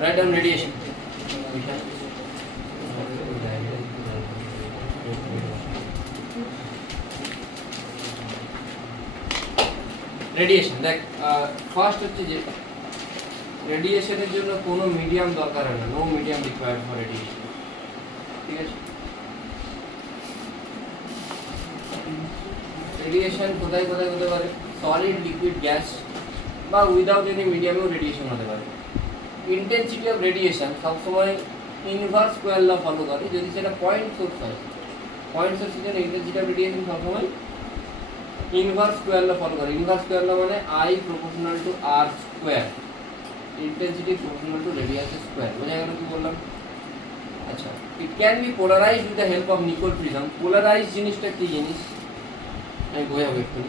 Write down radiation. Radiation দেখ first হচ্ছে যে রেডিয়েশনের জন্য কোনো মিডিয়াম দরকার হয় না, no medium required for radiation. ঠিক আছে, রেডিয়েশন কোথায় কোথায় হতে পারে? সলিড, লিকুইড, গ্যাস বা উইদাউট এনি মিডিয়ামেও রেডিয়েশন হতে পারে। ইন্টেন্সিটি অফ রেডিয়েশন সবসময় ইনভার্স স্কোয়ার ল ফলো করে যদি সেটা পয়েন্ট সোর্স হয়। পয়েন্ট সোর্সের জন্য ইন্টেন্সিটি অফ রেডিয়েশন সবসময় ইনভার্স স্কোয়ার ল ফলো করে। ইনভার্স স্কোয়ার ল মানে I proportional to R square, intensity proportional to radius square. বোঝা গেল কি বললাম? আচ্ছা, it can be polarised with the help of Nicole prism. Polarise জিনিসটা কি জিনিস আমি বোঝাবো একটু।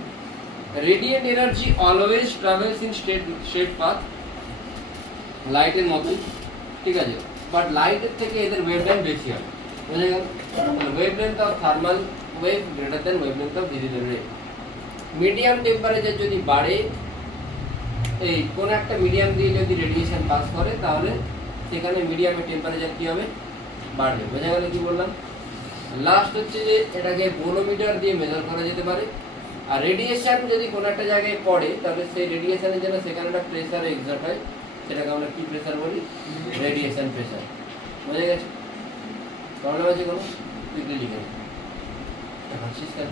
Radiant energy always travels in straight path, লাইটের মতোই, ঠিক আছে, বাট লাইটের থেকে এদের ওয়েভলেন্থ বেশি হয়। বোঝা গেল? Wavelength of thermal wave greater than wavelength of visible রে। মিডিয়াম টেম্পারেচার যদি বাড়ে, এই কোন একটা মিডিয়াম দিয়ে যদি রেডিয়েশন পাস করে তাহলে সেখানে মিডিয়ামের টেম্পারেচার কি হবে? বাড়বে। বোঝা গেল কি বললাম? লাস্ট হচ্ছে যে এটাকে বোলোমিটার দিয়ে মেজার করা যেতে পারে। আর রেডিয়েশন যদি কোনো একটা জায়গায় পড়ে তাহলে সেই রেডিয়েশনের জন্য সেখানে একটা প্রেসার এক্সার্ট হয়, সেটাকে আমরা কি প্রেসার বলি? Radiation pressure. বোঝা গেছে? প্রবলেম আছে কোনো? তুই লিখে হাসিস কেন?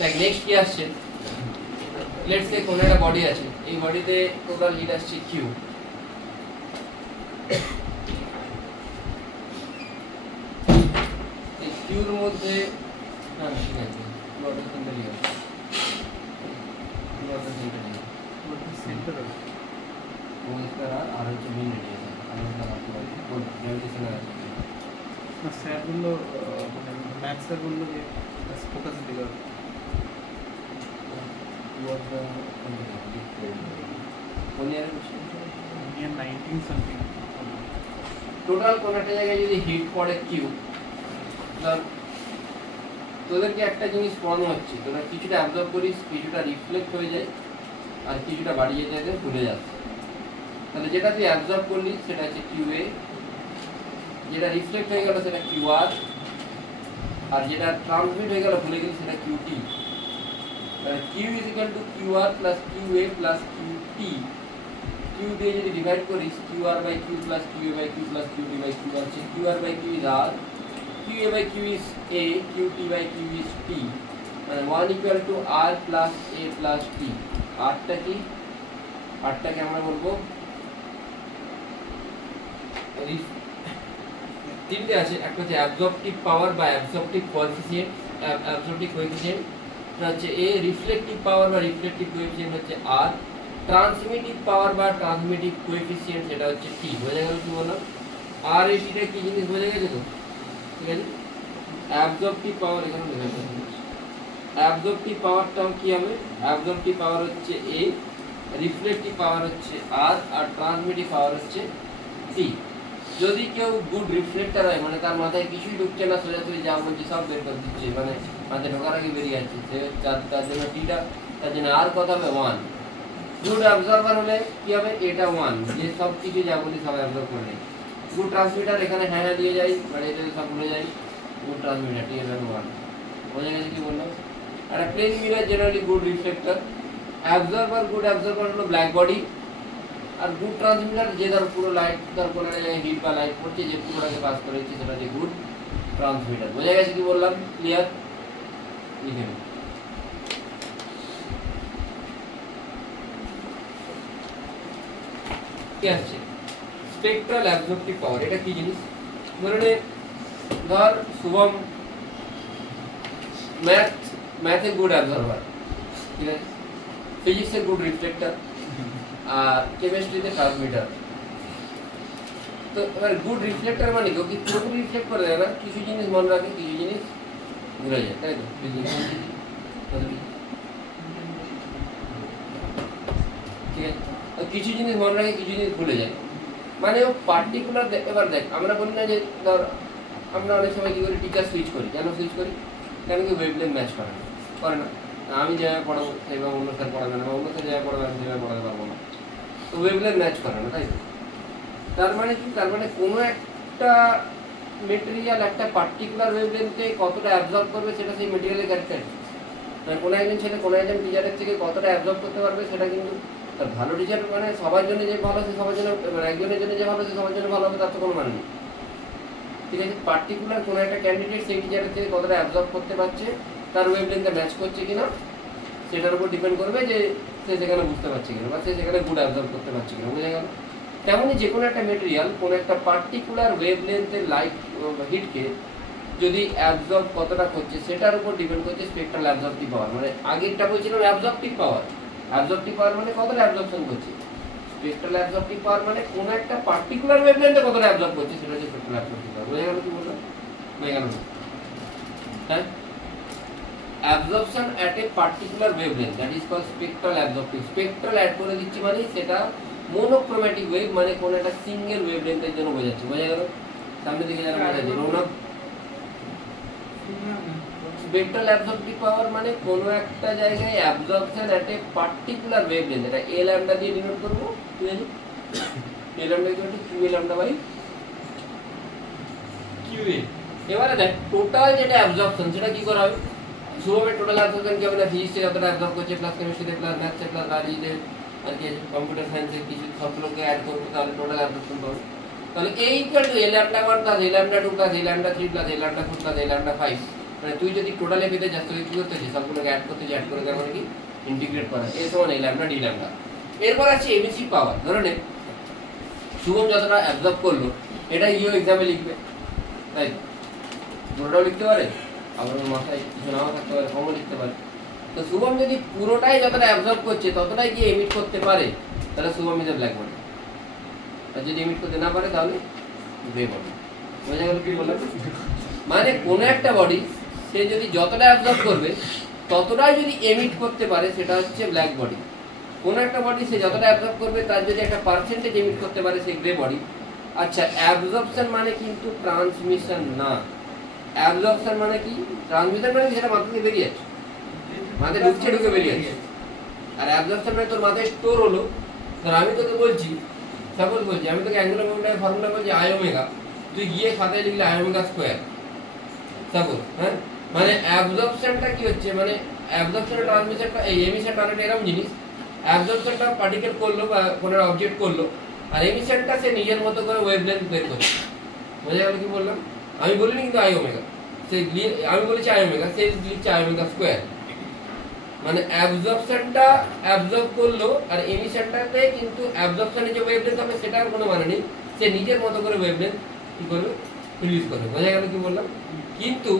দেখ নেক্সট কি আসছে, লেটস সে কোন একটা বডি আছে, এই বডিতে টোটাল হিট আসছে Q। এই Q এর মধ্যে না ঠিক আছে, ওয়াটার সেন্টার লিখা আছে, ওয়াটার সেন্টার লিখা ওয়াটার সেন্টার ওইটার আর হচ্ছে মেইন রেডিয়েশন আর ওটা আপনি বল গ্র্যাভিটেশনাল আছে না স্যার বললো, মানে ম্যাথ স্যার বললো যে ফোকাস দিতে what the টোটাল কোন একটা জায়গায় যদি হিট পড়ে Q, তোদেরকে একটা জিনিস পড়ানো হচ্ছে, তোরা কিছুটা অ্যাবজর্ব করিস, কিছুটা রিফ্লেক্ট হয়ে যায় আর কিছুটা বাড়িয়ে যেতে ভুলে যাচ্ছে। তাহলে যেটা তুই অ্যাবজর্ব করলি সেটা হচ্ছে QA, যেটা রিফ্লেক্ট হয়ে গেল সেটা QR, আর যেটা ট্রান্সমিট হয়ে গেল ভুলে গেলি সেটা QT। Q is equal to QR plus QA plus QT। Q দিয়ে যদি ডিভাইড করিস QR by Q plus QA by Q plus QT by Q আছে, QR by Q is R, QA by Q is A, QT by Q is T, মানে 1 equal to R plus A plus T। আরটা কি? আরটাকে আমরা বলবো তিনটে আছে, একটা হচ্ছে অ্যাবজর্পটিভ পাওয়ার বা অ্যাবজর্পটিভ কোএফিসিয়েন্ট, অ্যাবজর্পটিভ কোএফিসিয়েন্ট হচ্ছে A, রিফ্লেকটিভ পাওয়ার বা রিফ্লেকটিভ কোএফিসিয়েন্ট হচ্ছে R, ট্রান্সমিটিভ পাওয়ার বা ট্রান্সমিটিভ কোএফিসিয়েন্ট সেটা হচ্ছে T। বোঝা গেল কি বললাম? আর এই টিটা কি জিনিস বোঝা গেছে তো? ঠিক আছে, অ্যাবজর্পটিভ পাওয়ার এখানে লেখা আছে, অ্যাবজর্পটিভ পাওয়ারটা কি হবে? অ্যাবজর্পটিভ পাওয়ার হচ্ছে A, রিফ্লেকটিভ পাওয়ার হচ্ছে R, আর ট্রান্সমিটিভ পাওয়ার হচ্ছে T। যদি কেউ গুড রিফ্লেক্টর হয়, মানে তার মাথায় কিছুই ঢুকছে না, সোজাসুজি যা বলছে সব বের করে দিচ্ছে, মানে মাথায় ঢোকার আগে বেরিয়ে যাচ্ছে, সে তার জন্য টিটা, তার জন্য আর কত হবে 1। গুড অ্যাবজর্ভার হলে কি হবে? এটা 1, যে সব কিছু যা বলি সব অ্যাবজর্ভ করে নেয়। গুড ট্রান্সমিটার এখানে হ্যাঁ দিয়ে যায়, মানে এটা সব ভুলে যায়, গুড ট্রান্সমিটার টি এর 1। বোঝা গেছে কি বললাম? আর plane mirror generally good reflector. Absorber, good absorber হলো ব্ল্যাক বডি, আর গুড ট্রান্সমিটার যে ধর পুরো লাইট, ধর কোনো জায়গায় হিট বা লাইট পড়ছে, যে পুরোটাকে পাস করে দিচ্ছে সেটা হচ্ছে গুড ট্রান্সমিটার। বোঝা গেছে কি বললাম? ক্লিয়ার? লিখে নিন। কি আসছে? স্পেকট্রাল অ্যাবজর্পটিভ পাওয়ার। এটা কি জিনিস? ধর শুভম ম্যাথে গুড অ্যাবজর্ভার, ঠিক আছে, ফিজিক্সে গুড রিফ্লেক্টর, আর কেমিস্ট্রিতে ট্রান্সমিটার। তো এবার গুড রিফ্লেক্টর মানে কি? কি পুরোপুরি রিফ্লেক্ট করে দেয় না, কিছু জিনিস মনে রাখে, কিছু জিনিস ভুলে যায়, তাই তো? ঠিক আছে, কিছু জিনিস মনে রাখে, কিছু জিনিস ভুলে যায়, মানে ও পার্টিকুলার। এবার দেখ, আমরা বলি না যে ধর আমরা অনেক সময় কি করি, টিচার সুইচ করি। কেন সুইচ করি? কেন কি ওয়েভলেন্থ ম্যাচ করে না, আমি যেভাবে পড়াবো সেইভাবে অন্য স্যার পড়াবে না, অন্য স্যার যেভাবে পড়াবে আমি সেভাবে পড়াতে পারবো না, তো ওয়েভলেন্থ ম্যাচ করে না, তাই তো? তার মানে কি, তার মানে কোনো একটা মেটেরিয়াল একটা পার্টিকুলার ওয়েভলেন্থে কতটা অ্যাবজর্ব করবে সেটা সেই মেটেরিয়ালের ক্যারেক্টারিস্টিক্স। মানে কোনো একজন ছেলে কোনো একজন টিচারের থেকে কতটা অ্যাবজর্ব করতে পারবে সেটা কিন্তু তার ভালো টিচার মানে সবার জন্য যে ভালো সে সবার জন্য, মানে একজনের জন্য যে ভালো সে সবার জন্য ভালো হবে তার তো কোনো মানে নেই, ঠিক আছে? পার্টিকুলার কোনো একটা ক্যান্ডিডেট সেই টিচারের থেকে কতটা অ্যাবজর্ব করতে পারছে, তার ওয়েভলেন্থে ম্যাচ করছে কিনা সেটার উপর ডিপেন্ড করবে যে সে সেখানে বুঝতে পারছে কিনা বা সে সেখানে গুড অ্যাবজর্ব করতে পারছে কিনা, বুঝে গেল? তেমনই যে কোনো একটা মেটেরিয়াল কোনো একটা পার্টিকুলার ওয়েভলেন্থের লাইট হিটকে যদি অ্যাবজর্ব কতটা করছে সেটার উপর ডিপেন্ড করছে স্পেকট্রাল অ্যাবজর্পটিভ পাওয়ার। মানে আগেরটা বলছিলাম অ্যাবজর্পটিভ পাওয়ার, অ্যাবজর্পটিভ পাওয়ার মানে কতটা অ্যাবজর্পশন করছে, স্পেকট্রাল অ্যাবজর্পটিভ পাওয়ার মানে কোনো একটা পার্টিকুলার ওয়েভলেন্থে কতটা অ্যাবজর্ব করছে সেটা হচ্ছে স্পেকট্রাল অ্যাবজর্পটিভ পাওয়ার। বুঝে গেল কি বললাম? বুঝে গেল? হ্যাঁ, absorption at a particular wavelength, that is called spectral absorptive. Spectral add করে দিচ্ছি মানে সেটা মোনোক্রোম্যাটিক ওয়েভ, মানে কোন একটা সিঙ্গেল ওয়েভলেন্থের জন্য বোঝাচ্ছি। বোঝা গেল? সামনে দিকে যারা বোঝা যায় না, স্পেকট্রাল অ্যাবজর্পটিভ পাওয়ার মানে কোন একটা জায়গায় absorption at a particular wavelength, এটা এ ল্যাম্ডা দিয়ে ডিনোট করব, ঠিক আছে? A lambda equal to Q a lambda by Q a. এবারে দেখ টোটাল যেটা অ্যাবজর্পশন সেটা কি করা হবে? শুভমের টোটাল অ্যাবজর্পশন কি হবে না, ফিজিক্সে যতটা অ্যাবজর্ব করছে প্লাস কেমিস্ট্রিতে প্লাস ম্যাথসে প্লাস বায়োলজিতে আর কি কম্পিউটার সায়েন্সে কিছু সবগুলোকে অ্যাড করবো, তাহলে টোটাল অ্যাবজর্পশন পাবো। তাহলে a equal to a lambda 1 plus a lambda 2 plus a lambda 3 plus a lambda 4 plus a lambda 5। মানে তুই যদি টোটাল এ পেতে যাস তুই কি করতে চাস, সবগুলোকে অ্যাড করতে অ্যাড করে দেওয়া মানে কি ইন্টিগ্রেট করা, এ সমান এ ল্যাম্ডা ডি ল্যাম্ডা। এরপর আছে এবিসি পাওয়ার। ধরে নে শুভম যতটা অ্যাবজর্ব করলো এটা ইও এক্সামে লিখবে, তাই পুরোটাও লিখতে পারে, আবার মাথায় কিছু নাও থাকতে পারে, কমও লিখতে পারে। তো শুভম যদি পুরোটাই যতটা অ্যাবজর্ব করছে ততটাই গিয়ে এমিট করতে পারে তাহলে Shubham is a black body, আর যদি এমিট করতে না পারে তাহলে গ্রে বডি। বোঝা গেল কি বললাম? মানে কোনো একটা বডি সে যদি যতটা অ্যাবজর্ব করবে ততটাই যদি এমিট করতে পারে সেটা হচ্ছে ব্ল্যাক বডি। কোনো একটা বডি সে যতটা অ্যাবজর্ব করবে তার যদি একটা পার্সেন্টেজ এমিট করতে পারে সে গ্রে বডি। আচ্ছা, অ্যাবজর্পশন মানে কিন্তু ট্রান্সমিশন না। অ্যাবজর্পশন মানে কি? ট্রান্সমিশন মানে যেটা মাথা থেকে বেরিয়ে যাচ্ছে, মাথায় ঢুকছে ঢুকে বেরিয়ে যাচ্ছে। আর অ্যাবজর্পশন মানে তোর মাথায় স্টোর হলো। ধর আমি তোকে বলছি, সাপোজ বলছি আমি তোকে অ্যাঙ্গুলার মোমেন্টামের ফর্মুলা বলছি আই ওমেগা, তুই গিয়ে খাতায় লিখলে আই ওমেগা স্কোয়ার সাপোজ, হ্যাঁ? মানে অ্যাবজর্পশনটা কি হচ্ছে, মানে অ্যাবজর্পশন ট্রান্সমিশনটা এই এমিশনটা অনেকটা এরকম জিনিস। অ্যাবজর্পশনটা পার্টিকেল করলো বা কোনো অবজেক্ট করলো, আর এমিশনটা সে নিজের মতো করে ওয়েভলেন্থ বের করছে। বোঝা গেল কি বললাম? আমি বলিনি কিন্তু আই ওমেগা, সে আমি বলেছি আই ওমেগা, সে লিখছে আই ওমেগা স্কোয়ার। মানে অ্যাবজর্পশনটা অ্যাবজর্ব করলো আর এমিশনটাতে কিন্তু অ্যাবজর্পশনের যে ওয়েভলেন্থ হবে সেটার কোনো মানে নেই, সে নিজের মতো করে ওয়েভলেন্থ কি করবে, রিলিজ করবে। বোঝা গেল কি বললাম? কিন্তু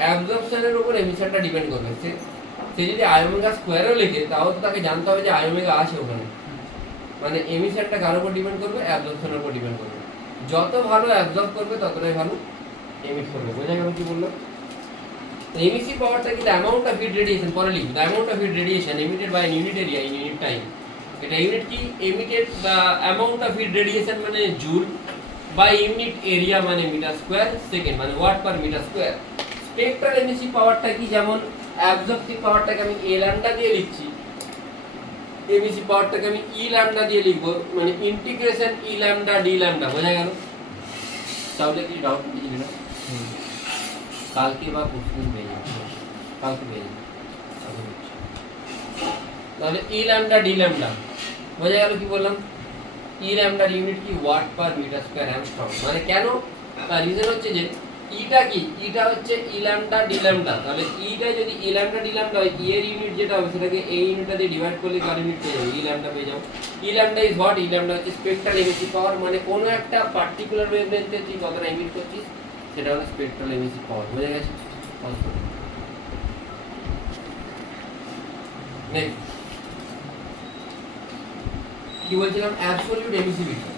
অ্যাবজর্পশনের উপর এমিশনটা ডিপেন্ড করবে। সে যদি আই ওমেগা স্কোয়ারও লেখে তাও তো তাকে জানতে হবে যে আই ওমেগা আছে ওখানে। মানে এমিশনটা কার উপর ডিপেন্ড করবে? অ্যাবজর্পশনের উপর ডিপেন্ড করবে। যত ভালো অ্যাবজর্ব করবে ততটাই ভালো এমিট করবে। বোঝা গেল কি বললাম? এমিসিভ পাওয়ারটা কি, the amount of heat radiation, পরে লিখি the amount of heat radiation emitted by unit area in unit time. এটা ইউনিট কি? Emitted the amount of heat radiation মানে জুল, বাই ইউনিট এরিয়া মানে মিটার স্কোয়ার সেকেন্ড মানে watt per metre square. Spectral emissive পাওয়ারটা কি, যেমন অ্যাবজর্পটিভ পাওয়ারটাকে আমি এ lambda দিয়ে লিখছি, এমিসিভ পাওয়ারটাকে আমি ই ল্যাম্ডা দিয়ে লিখবো, মানে ইন্টিগ্রেশন ই ল্যাম্ডা ডি ল্যাম্ডা। বোঝা গেল? তাহলে কি ডাউট বুঝলি না? কালকে বা পরশুদিন পেয়ে যাবে, কালকে পেয়ে যাবে। তাহলে ই ল্যাম্ডা ডি ল্যাম্ডা। বোঝা গেল কি বললাম? ই ল্যাম্ডার ইউনিট কি? Watt per metre square angstrom. মানে কেন? তার রিজন হচ্ছে যে ইটা কি, ইটা হচ্ছে ই ল্যাম্ডা ডি ল্যাম্ডা। তাহলে ইটা যদি ই ল্যাম্ডা ডি ল্যাম্ডা হয়, ই এর ইউনিট যেটা হবে সেটাকে এই ইউনিটটা দিয়ে ডিভাইড করলে কার ইউনিট পেয়ে যাবে? ই ল্যাম্ডা পেয়ে যাও। ই lambda is what? E lambda হচ্ছে স্পেকট্রাল এমিসিভ পাওয়ার, মানে কোনো একটা পার্টিকুলার ওয়েভলেন্থে তুই কতটা এমিট করছিস সেটা হলো স্পেকট্রাল এমিসিভ পাওয়ার। বোঝা গেছে? নেক্সট কি বলছিলাম? Absolute emissivity.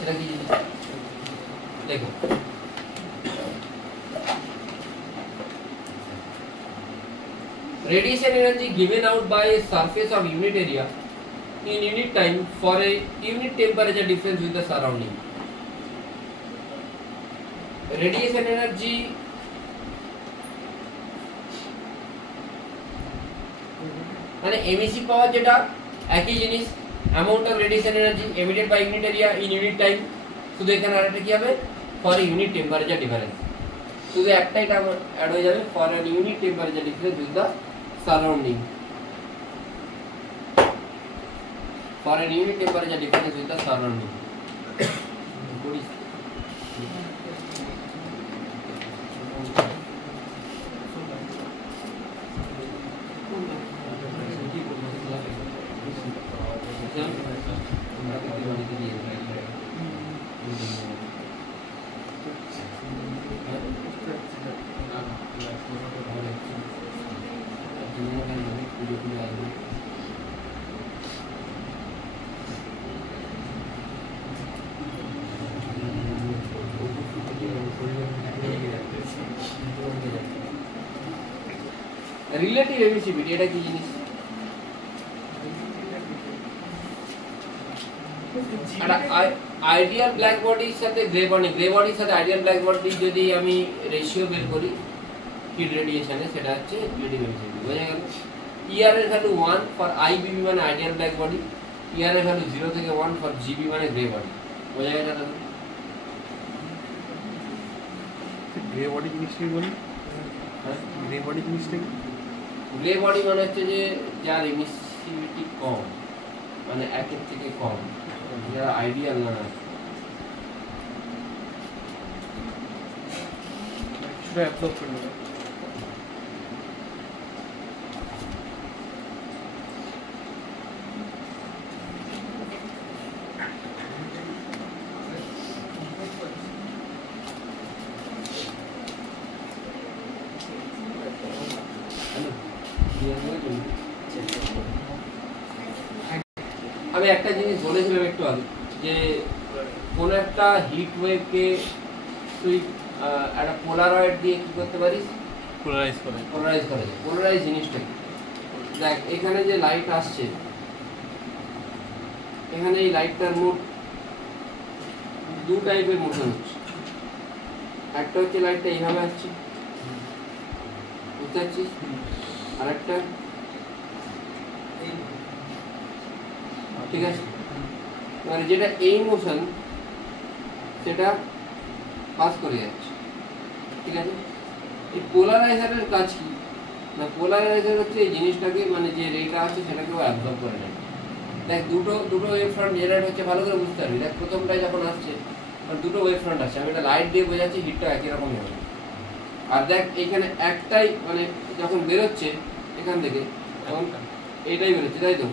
এটা কি দেখো, radiation energy given out by a surface of unit area in unit time for a unit temperature difference with the surrounding. Radiation energy মানে এমিসি পাওয়ার যেটা একই জিনিস, amount of radiation energy emitted by unit area in unit time, শুধু এখানে আরেকটা কি হবে, for unit temperature difference, শুধু একটাই টার্ম অ্যাড হয়ে যাবে, for an unit temperature difference with the surrounding, for an unit temperature difference with the surrounding. Relative emissivity এটা কি জিনিস? আইডিয়াল ব্ল্যাক বডির সাথে গ্রে বডির সাথে আইডিয়াল ব্ল্যাক বডি যদি আমি রেশিও বের করি হিট রেডিয়েশনে, সেটা হচ্ছে রিলেটিভ এমিসিভিটি। বোঝা গেল? ER এর ভ্যালু 1 ফর IBB মানে আইডিয়াল ব্ল্যাক বডি, ER এর ভ্যালু 0 থেকে 1 ফর GB মানে গ্রে বডি। বোঝা গেল দাদা? গ্রে বডি জিনিসটা বলি, গ্রে বডি জিনিসটা গ্রে বডি মানে হচ্ছে যে যার এমিসিভিটি কম, মানে একের থেকে কম, যারা আইডিয়াল না, সেটা অ্যাবসর্ব করে নেবে। আমি একটা জিনিস বলেছিলাম একটু আগে, যে কোন একটা হিট ওয়েভকে তুই একটা পোলারয়েড দিয়ে কি করতে পারিস, পোলারাইজ করা যায়। পোলারাইজ জিনিসটা কি? দেখ এখানে যে লাইট আসছে, এখানে এই লাইটটার মোট দু টাইপের মোশন হচ্ছে। একটা হচ্ছে লাইটটা এইভাবে আসছে, বুঝতে পারছিস, আর একটা ঠিক আছে, মানে যেটা এই মোশন সেটা পাস করে যাচ্ছে, ঠিক আছে। এই পোলারাইজারের কাজ কি না, পোলারাইজার হচ্ছে এই জিনিসটাকে, মানে যে রেটা আছে সেটাকেও অ্যাবজর্ব করে নেয়। দেখ দুটো ওয়েভ ফ্রন্ট জেনারেট হচ্ছে, ভালো করে বুঝতে পারবি। দেখ প্রথমটাই যখন আসছে দুটো ওয়েভ ফ্রন্ট আসছে, আমি একটা লাইট দিয়ে বোঝাচ্ছি, হিটটা একই রকমই হবে। আর দেখ এখানে একটাই, মানে যখন বেরোচ্ছে এখান থেকে তখন এইটাই বেরোচ্ছে, তাই তো?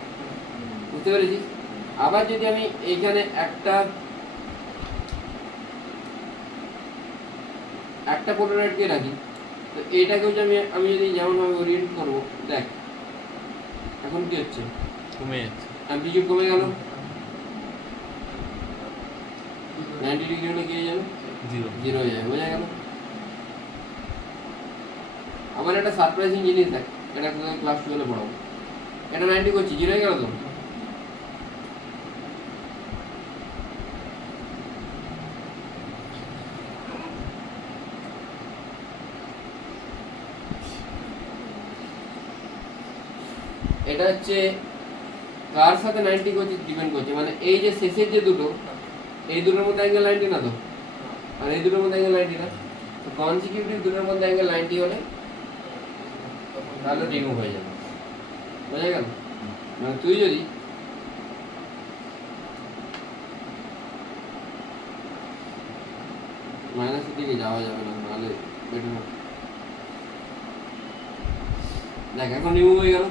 বুঝতে পেরেছিস? আবার যদি আমি এইখানে একটা পোলারয়েডকে রাখি, তো এইটাকেও যে আমি যদি যেমনভাবে ওরিয়েন্ট করবো, দেখ এখন কি হচ্ছে, কমে যাচ্ছে, অ্যামপ্লিটিউড কমে গেল, 90 ডিগ্রি হলে কি হয়ে যাবে, জিরো হয়ে যাবে। বোঝা গেল? আমার একটা সারপ্রাইজিং জিনিস দেখ, এটা ক্লাস 12 পড়াবো, এটা 90 করছি, জিরো হয়ে গেল তো। এটা হচ্ছে কার সাথে 90 করছে ডিপেন্ড করছে, মানে এই যে শেষের যে দুটো, এই দুটোর মধ্যে অ্যাঙ্গেল 90 না তো, আর এই দুটোর মধ্যে অ্যাঙ্গেল 90 না, তো কনসিকিউটিভ দুটোর মধ্যে অ্যাঙ্গেল 90 হলে তাহলে রিমুভ হয়ে যাবে। বোঝা গেল? মানে তুই যদি মাইনাসের দিকে যাওয়া যাবে না, নাহলে বেটার না। দেখ এখন রিমুভ হয়ে গেল।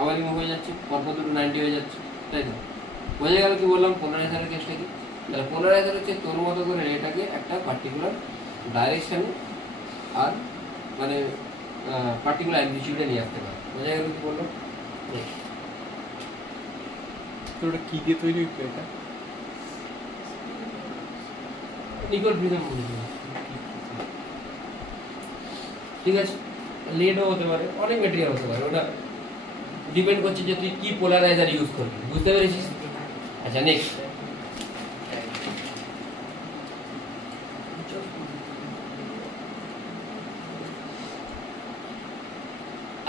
আবার রিমুভ হয়ে যাচ্ছে, পরপর দুটো 90 হয়ে যাচ্ছে, তাই তো? বোঝা গেল কি বললাম পোলারাইজারের কেসটা কি? তাহলে পোলারাইজার হচ্ছে তোর মতো করে এটাকে একটা পার্টিকুলার ডাইরেকশনে আর মানে পার্টিকুলার অ্যাম্পলিটিউডে নিয়ে আসতে পারে। বোঝা গেল কি বললাম? তো ওটা কি দিয়ে তৈরি হতো? এটা নিকল প্রিজম, ঠিক আছে। লেডও হতে পারে, অনেক ম্যাটেরিয়াল হতে পারে, ওটা ডিপেন্ড করছে যে তুই কি পোলারাইজার ইউজ করবি। বুঝতে পেরেছিস? আচ্ছা নেক্সট,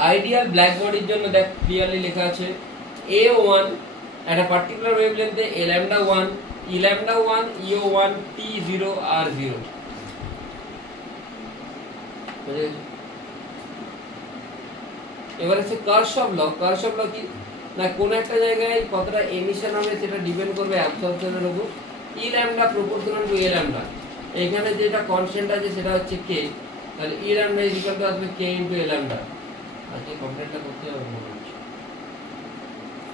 আইডিয়াল ব্ল্যাক বডির জন্য দেখ ক্লিয়ারলি লেখা আছে A1 একটা particular ওয়েভলেন্থে λ1 E1 EO1 T0 R0 এবার হচ্ছে কারশফ ল কি না কোন একটা জায়গায় কতটা এমিশন হবে সেটা ডিপেন্ড করবে অ্যাবসর্পশনের উপর E lambda proportional to A lambda এখানে যেটা কনস্ট্যান্ট আছে সেটা হচ্ছে k তাহলে E lambda is equal to আসবে k ইনটু A lambda আজকে কমপ্লিটটা করতে হবে মনে হচ্ছে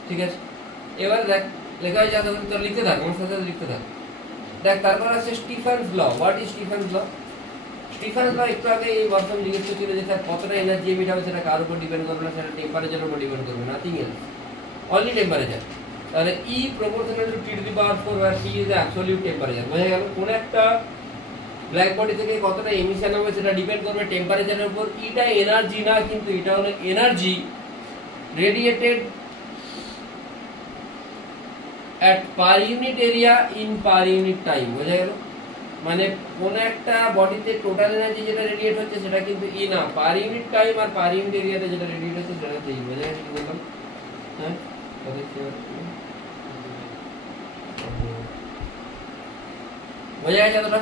ঠিক আছে এবার দেখ লেখা হয়ে যাবে তো লিখতে থাক আমার সাথে লিখতে থাক দেখ তারপর আছে Stefan's law what is Stefan's law Stefan's law একটু আগে এই বর্তমান জিজ্ঞেস করছিল যে স্যার কতটা এনার্জি এমিট হবে সেটা কার উপর ডিপেন্ড করবে না সেটা টেম্পারেচারের উপর ডিপেন্ড করবে নাথিং এলস অনলি টেম্পারেচার তাহলে E proportional to T to the power 4 where T is the absolute temperature বোঝা গেল কোন একটা ব্ল্যাক বডি থেকে কতটা এমিশন হবে সেটা ডিপেন্ড করবে টেম্পারেচারের উপর এটা এনার্জি না কিন্তু এটা হলো energy রেডিয়েটেড at per unit area in per unit time বোঝা গেল মানে কোন একটা বডিতে টোটাল এনার্জি যেটা রেডিয়েট হচ্ছে সেটা কিন্তু E না পার ইউনিট টাইম আর পার ইউনিট এরিয়াতে যেটা রেডিয়েট হচ্ছে সেটা হচ্ছে E বোঝা গেল কি বললাম হ্যাঁ বোঝা গেছে তোরা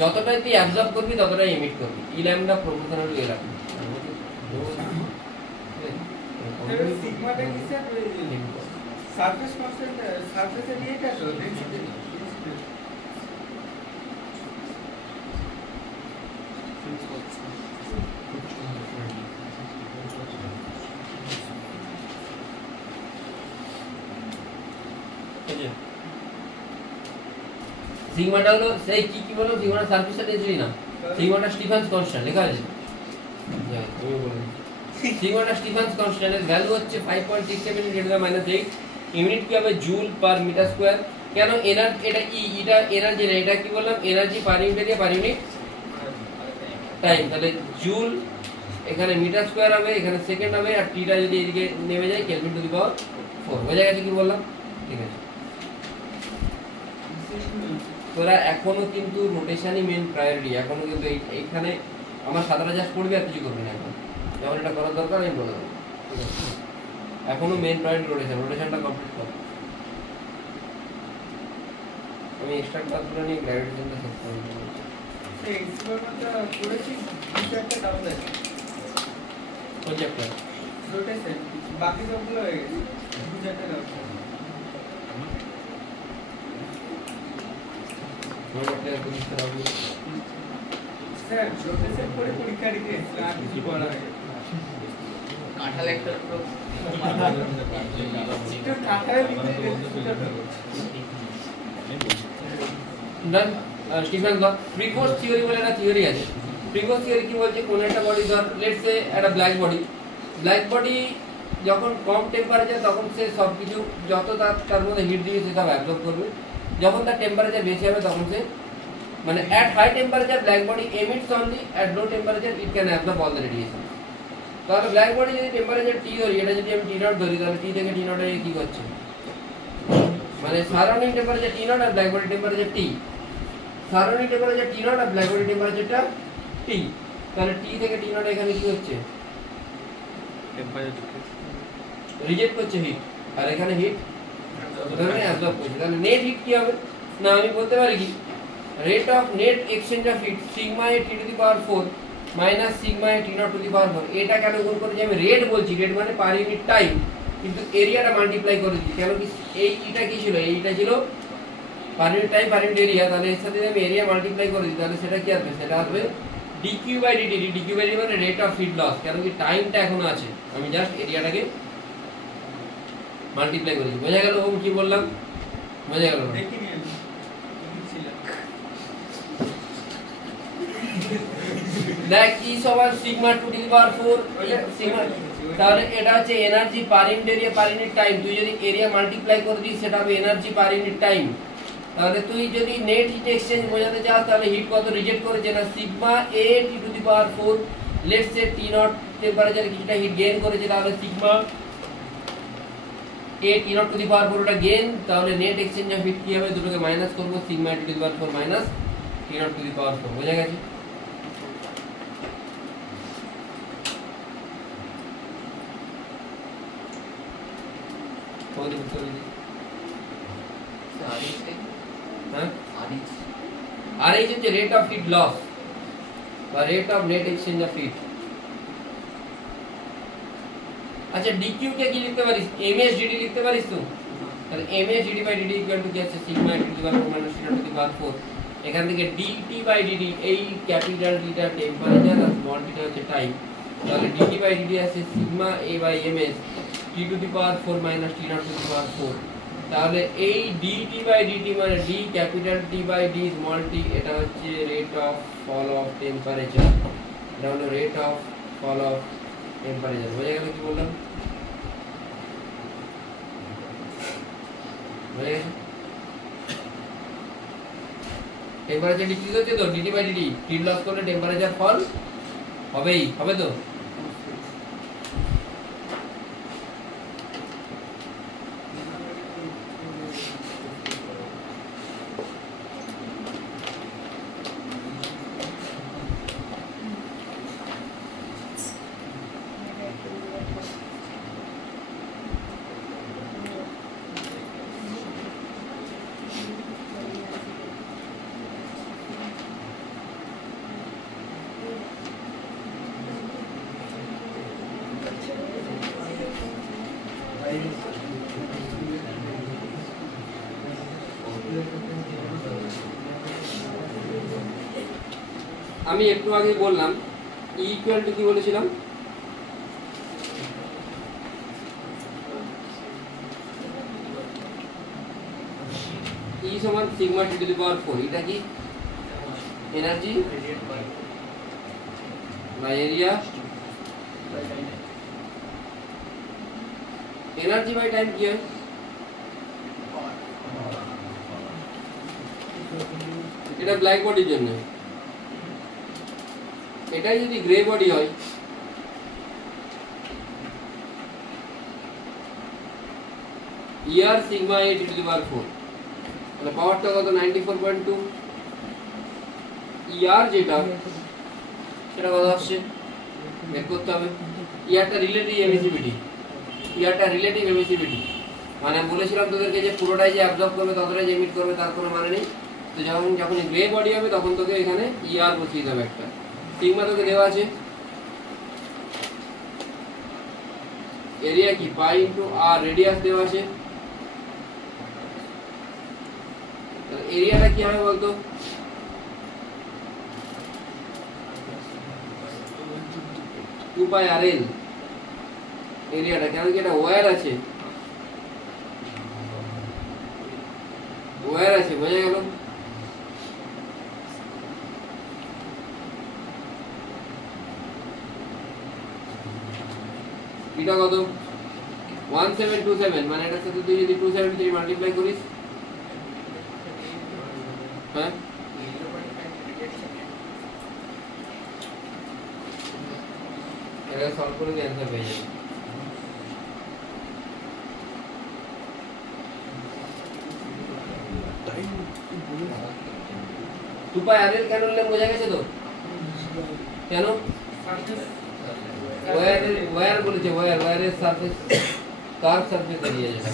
যতটাই তুই অ্যাবজর্ব করবি ততটাই এমিট করবি E lambda proportional to A lambda সিগমাটা কি স্যার সারফেস কনস্ট্যান্ট সারফেস এরিয়াটা তো ডেনসিটি সিগমাটা হলো সেই কি বলো সিগমাটা সারফেস ডেনসিটি না সিগমাটা স্টিফেন্স কনস্ট্যান্ট লেখা আছে তুমি বলো সিগমাটা স্টিফেন্স কনস্ট্যান্টের ভ্যালু হচ্ছে 5.67 × 10⁻⁸ ইউনিট কি হবে জুল পার মিটার স্কয়ার কেন এনার্জি এটা এটা এনার্জি না এটা কি বললাম energy per unit area per unit time তাহলে জুল এখানে মিটার স্কয়ার হবে এখানে সেকেন্ড হবে আর টিটা যদি এদিকে নেমে যায় কেলভিন টু দি পাওয়ার 4 বোঝা গেছে কি বললাম ঠিক আছে তোরা এখনো কিন্তু রোটেশনই মেন প্রায়োরিটি এখনো কিন্তু এইখানে আমার 7000 পড়বে আর কিছু করবে না এখন যখন এটা করার দরকার আমি বলে দেবো এখনো মেন প্রায়োরিটি রোটেশনটা কমপ্লিট কর আমি এক্সট্রা ক্লাসগুলো নিয়ে গ্র্যাভিটেশনটা শেষ করে দেবো সেই এক্সপেরিমেন্টটা করেছি দুটো একটা ডাউন আছে কোন চ্যাপ্টার রোটেশন বাকি সবগুলো হয়ে গেছে দুটো একটা ডাউন আছে স্যার রোটেশন করে পরীক্ষা দিতে আর কিছু বলা হয় কাঁঠাল একটা তো কাটায় দিতে ডান স্টিফেন ল প্রিফোর্স থিওরি বলে একটা থিওরি আছে প্রিফোর্স থিওরি কি বলছে কোন একটা বডি ধর লেটস সে একটা ব্ল্যাক বডি যখন কম টেম্পারেচার তখন সে সবকিছু যত তার মধ্যে হিট দিবে সে সব অ্যাবজর্ব করবে যখন তার টেম্পারেচার বেশি হবে তখন সে মানে at high temperature black body emits only at low temperature it can absorb all the radiation তাহলে ব্ল্যাক বডি যদি টেম্পারেচার T ধরি এটা যদি আমি T0 ধরি তাহলে T থেকে T0 এ কি করছে মানে সারাউন্ডিং টেম্পারেচার T0 আর black body temperature T surrounding temperature T0 আর ব্ল্যাক বডি টেম্পারেচারটা T তাহলে T থেকে T0 এখানে কি হচ্ছে টেম্পারেচার রিজেক্ট করছে হিট আর এখানে হিট ধরে অ্যাবজর্ব করছে তাহলে নেট হিট কি হবে না আমি বলতে পারি কি rate of net exchange of heat sigma a t to the power 4 minus sigma a t naught to the power 4 এটা কেন গুণ করে যে আমি রেট বলছি রেট মানে পার ইউনিট টাইম কিন্তু এরিয়াটা মাল্টিপ্লাই করে দিই কেন কি এই এটা কি ছিল এইটা ছিল পার ইউনিট টাইম পার ইউনিট এরিয়া তাহলে এর সাথে আমি এরিয়া মাল্টিপ্লাই করে দিই তাহলে সেটা কি আসবে সেটা আসবে dq by dt dq by dt মানে রেট অফ হিট লস কেন কি টাইমটা এখনো আছে আমি জাস্ট এরিয়াটাকে মাল্টিপ্লাই করে দিই বোঝা গেল ওম কি বললাম বোঝা গেল দেখিনি আমি দেখ E সমান sigma 2 two the power 4 sigma তাহলে এটা হচ্ছে energy per unit area per unit time তুই যদি এরিয়া মাল্টিপ্লাই করে দিস সেটা হবে এনার্জি পার ইউনিট টাইম তাহলে তুই যদি নেট হিট এক্সচেঞ্জ বোঝাতে চাস তাহলে হিট কত রিজেক্ট করেছে না sigma a t to the power 4 let's say T0 টেম্পারেচারে কিছুটা হিট গেইন করেছে তাহলে sigma a t naught to the power 4 ওটা গেইন, তাহলে নেট এক্সচেঞ্জ অফ হিট কি হবে, দুটোকে মাইনাস করব, sigma t to the power 4 minus t naught to the power 4 বোঝা গেছে। কোন দিকে চলে যাবে হ্যাঁ আর এই যে রেট অফ হিট লস বা rate of net exchange of heat. আচ্ছা dq কে কি লিখতে পারিস, ms dt লিখতে পারিস তো, তাহলে ms dt by dt equal to কি আছে, sigma t to the power 4 minus t to the power 4। এখান থেকে dt বাই dt এই ক্যাপিটাল t টা টেম্পারেচার আর স্মল t টা হচ্ছে টাইম, তাহলে dt বাই dt আছে sigma a by ms t to the power 4 minus t not to the power 4। তাহলে এই dt বাই dt মানে d capital t by d small t, এটা হচ্ছে rate of fall of temperature, এটা হলো rate of fall of temperature. বোঝা গেল কি বললাম, বোঝা গেছে? টেম্পারেচার ডিক্রিজ হচ্ছে তো dt by dt, heat loss করলে টেম্পারেচার ফল হবেই, হবে তো। আমি একটু আগে বললাম E ইকুয়াল টু কি বলেছিলাম, E সমান sigma T to the power 4। এটা কি energy by area, energy by time কি হয়, এটা ব্ল্যাক বডির জন্য। এটাই যদি গ্রে বডি হয় ইয়ার sigma a T to the power 4, তাহলে পাওয়ারটা কত 94.2, ইয়ার যেটা সেটা কত আসছে বের করতে হবে। ইয়ারটা রিলেটিভ এমিসিভিটি, ইয়ারটা রিলেটিভ এমিসিভিটি মানে আমি বলেছিলাম তোদেরকে যে পুরোটাই যে অ্যাবজর্ব করবে ততটাই যে এমিট করবে তার কোনো মানে নেই। তো যখন গ্রে বডি হবে তখন তোকে এখানে ইয়ার বসিয়ে দেবে একটা, সিগমা তোকে দেওয়া আছে, এরিয়া কি পাই ইনটু আর, রেডিয়াস দেওয়া আছে, এরিয়াটা কি হবে বলতো, টু পাই আর এল এরিয়াটা, কেন কি এটা ওয়্যার আছে, ওয়্যার আছে, বোঝা গেল। এটা কত 1727, মানে এটার সাথে তুই যদি 273 মাল্টিপ্লাই করিস, হ্যাঁ এটা সলভ করে দিয়ে অ্যানসার পেয়ে যাবে। টু পাই আর এল কেন নিলাম বোঝা গেছে তো, কেন ওয়্যার বলেছে, ওয়্যারের সারফেস কার্ভ সারফেস এরিয়া যেটা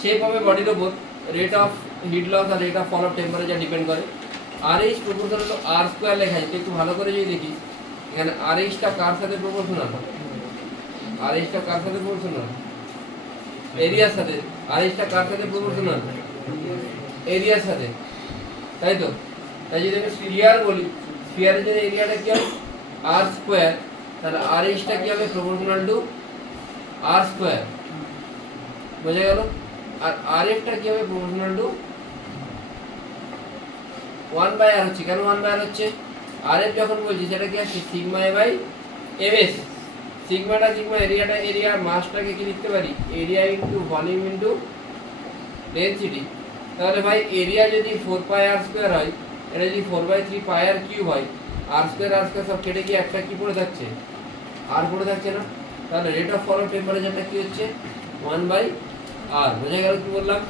शेप হবে বডির উপর, রেট অফ হিট লস আর rate of fall of temperature depend করে। RH proportional to r square লেখা আছে, একটু ভালো করে যদি দেখিস এখানে RH টা কার সাথে প্রপোর্শনাল, RH টা কার সাথে প্রপোর্শনাল, এরিয়ার সাথে। RH টা কার সাথে প্রপোর্শনাল, এরিয়ার সাথে, তাই তো। তাই যদি আমি স্ফিয়ার বলি, স্ফিয়ারের জন্য এরিয়াটা কি হবে আর স্কয়ার, তাহলে আর এইচটা কি হবে প্রপোর্শনাল টু আর স্কয়ার, বোঝা গেল। আর আর এফটা কি হবে প্রপোর্শনাল টু 1/r হচ্ছে। কেন 1/r হচ্ছে? আর এফ যখন বলছি সেটা কি আছে সিগমা এ বাই এমএস, সিগমাটা সিগমা, এরিয়াটা এরিয়া, মাসটাকে কি লিখতে পারি area into volume into density. তাহলে ভাই এরিয়া যদি 4πr² হয়, এটা যদি 4/3πr³ হয়, r² সব কেটে গিয়ে একটা কি পড়ে থাকছে আর পড়ে থাকছে না, তাহলে রেট অফ ফল অফ টেম্পারেচারটা কি হচ্ছে 1/r। বোঝা গেল কি বললাম?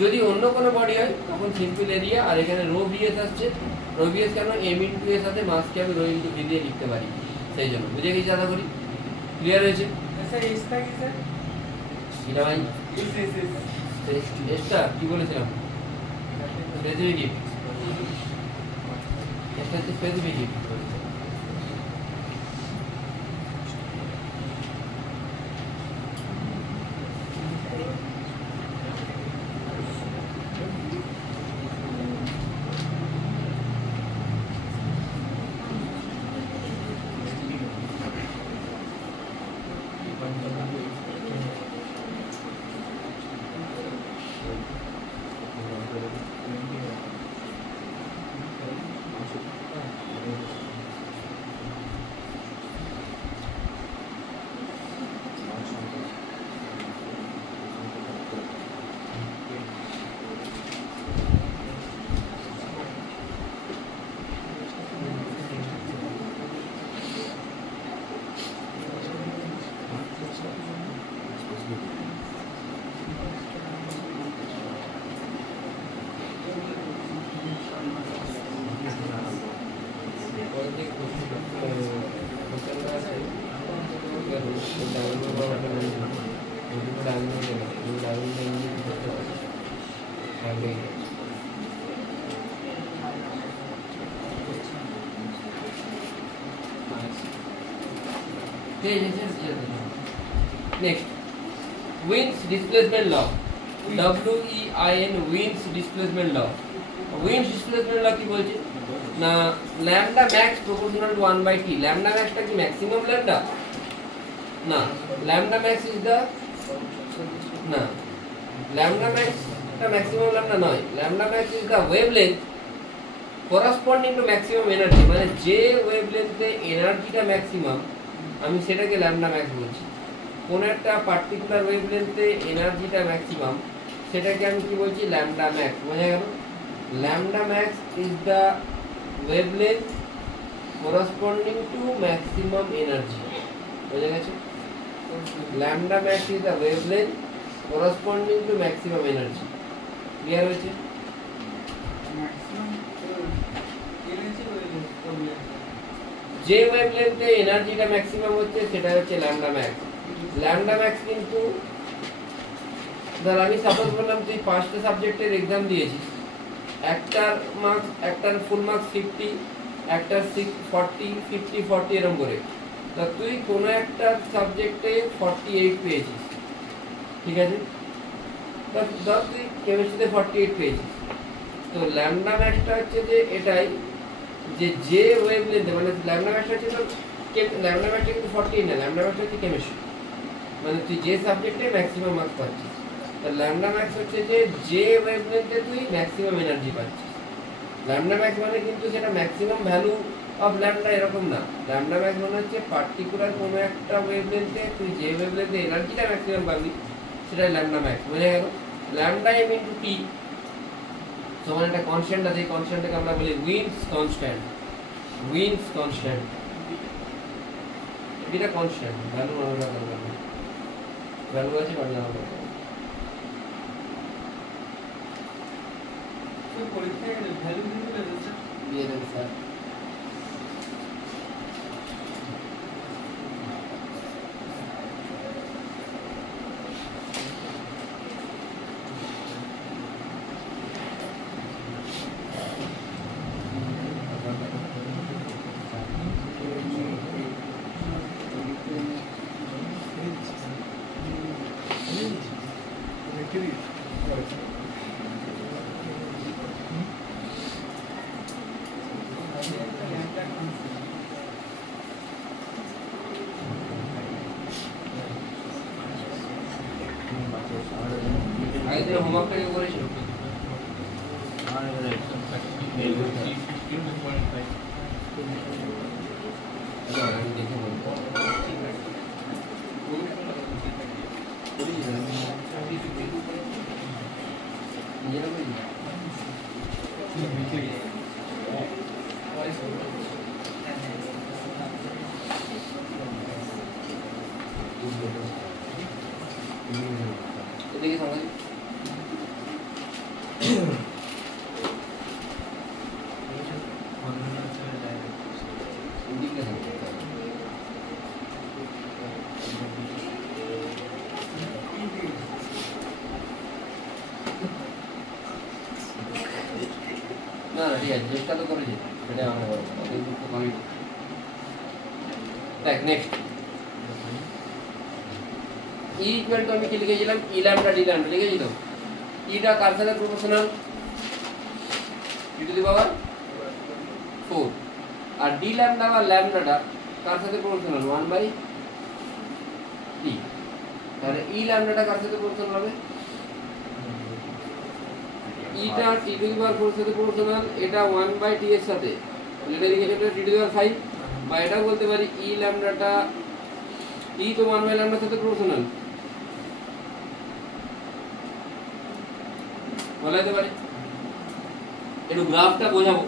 যদি অন্য কোনো বডি হয় তখন সিম্পল এরিয়া, আর এখানে রো ভিএস আসছে, রো ভিএস কেন এম ইনটু এর সাথে মাসকে আমি রো ইনটু ভি দিয়ে লিখতে পারি, সেই জন্য। বুঝে গেছি আশা করি ক্লিয়ার হয়েছে? স্যার এসটা কি স্যার? এটা ভাই এস এসটা কি বলেছিলাম স্পেসিফিক, এটা হচ্ছে specific. Next, Wien's displacement law, WEIN, Wien's displacement law. Wien's displacement law কি বলছে না, lambda max proportional to 1/t. lambda max টা কি maximum lambda? না, lambda max is the না, lambda max টা maximum lambda নয়, lambda max is the wavelength corresponding to maximum energy, মানে যে wavelength এ এনার্জিটা ম্যাক্সিমাম আমি সেটাকে lambda max বলছি। কোন একটা পার্টিকুলার ওয়েভলেন্থে এনার্জিটা ম্যাক্সিমাম সেটাকে আমি কি বলছি ল্যামডা ম্যাক্স। বোঝা গেল? Lambda max is the wavelength corresponding to maximum energy. বোঝা গেছে? Lambda max is the wavelength corresponding to maximum energy. Clear হয়েছে? ম্যাক্সিমাম এনার্জি ওয়েভলেন্থ, যে ওয়েভলেন্থে এনার্জিটা ম্যাক্সিমাম হচ্ছে সেটা হচ্ছে ল্যামডা ম্যাক্স। ল্যামডা ম্যাক্স কিন্তু ধর আমি সাপোজ বললাম তুই 5টা সাবজেক্টের एग्जाम দিয়েছিস, একটার মার্কস, একটার ফুল মার্কস 50, একটার 40 50 40 এরকম করে, তা তুই কোনো একটা সাবজেক্টে 48 পেয়েছিস, ঠিক আছে? ধর তুই কেমিস্ট্রিতে 48 পেয়েছিস, তো ল্যামডা ম্যাক্সটা হচ্ছে যে এটাই যে ওয়েভলেন্থে, মানে ল্যামডা ম্যাক্সটা হচ্ছে তো ল্যামডা ম্যাক্সটা কিন্তু 48 না, ল্যামডা ম্যাক্সটা হচ্ছে কেমিস্ট্রি, মানে তুই যে সাবজেক্টে ম্যাক্সিমাম মার্কস পাচ্ছিস, তো ল্যামডা ম্যাক্স হচ্ছে যে ওয়েভলেন্থে তুই ম্যাক্সিমাম এনার্জি পাচ্ছিস। ল্যামডা ম্যাক্স মানে কিন্তু সেটা ম্যাক্সিমাম ভ্যালু অফ ল্যামডা এরকম না, ল্যামডা ম্যাক্স মানে হচ্ছে পার্টিকুলার কোনো একটা ওয়েভলেন্থে তুই যে ওয়েভলেন্থে এনার্জিটা ম্যাক্সিমাম পাবি সেটাই ল্যামডা ম্যাক্স। বোঝা গেল? ল্যামডা এম ইনটু টি সমান একটা কনস্ট্যান্ট আছে, এই কনস্ট্যান্টটাকে আমরা বলি উইন্স কনস্ট্যান্ট। উইন্স কনস্ট্যান্ট এটা কনস্ট্যান্ট, ভ্যালু আমরা করব, ভ্যালু আছে বাড়লে হবে। তো পরীক্ষায় ভ্যালু দিয়ে দেন স্যার। হোমওয়ার্কটাকে করেছো? আমি দেখে বলবো। নিজেরা করি না। এদিকে সামনে এদিকে সামনে না না ঠিক আছে, চেষ্টা তো করেছি, সেটা আমার বড় কথা, তো করি। দেখ নেক্সট ই ইকুয়াল টু আমি কি লিখেছিলাম, ই ল্যামডা ডি ল্যামডা লিখেছি তো। ইটা কার সাথে proportional? E to the power 4। আর ডি ল্যামডা বা ল্যামডাটা কার সাথে প্রপোর্শনাল? 1/t। তাহলে ই ল্যামডাটা কার সাথে প্রপোর্শনাল হবে? ইটা টি টু দি পাওয়ার 4 সাথে প্রপোর্শনাল, এটা 1/t এর সাথে, এটা লিখেছি এটা টি টু দি পাওয়ার 5, বা এটা বলতে পারি ই ল্যামডাটা ই তো 1/λ সাথে প্রপোর্শনাল বলা যেতে পারে। একটু গ্রাফটা বোঝাবো,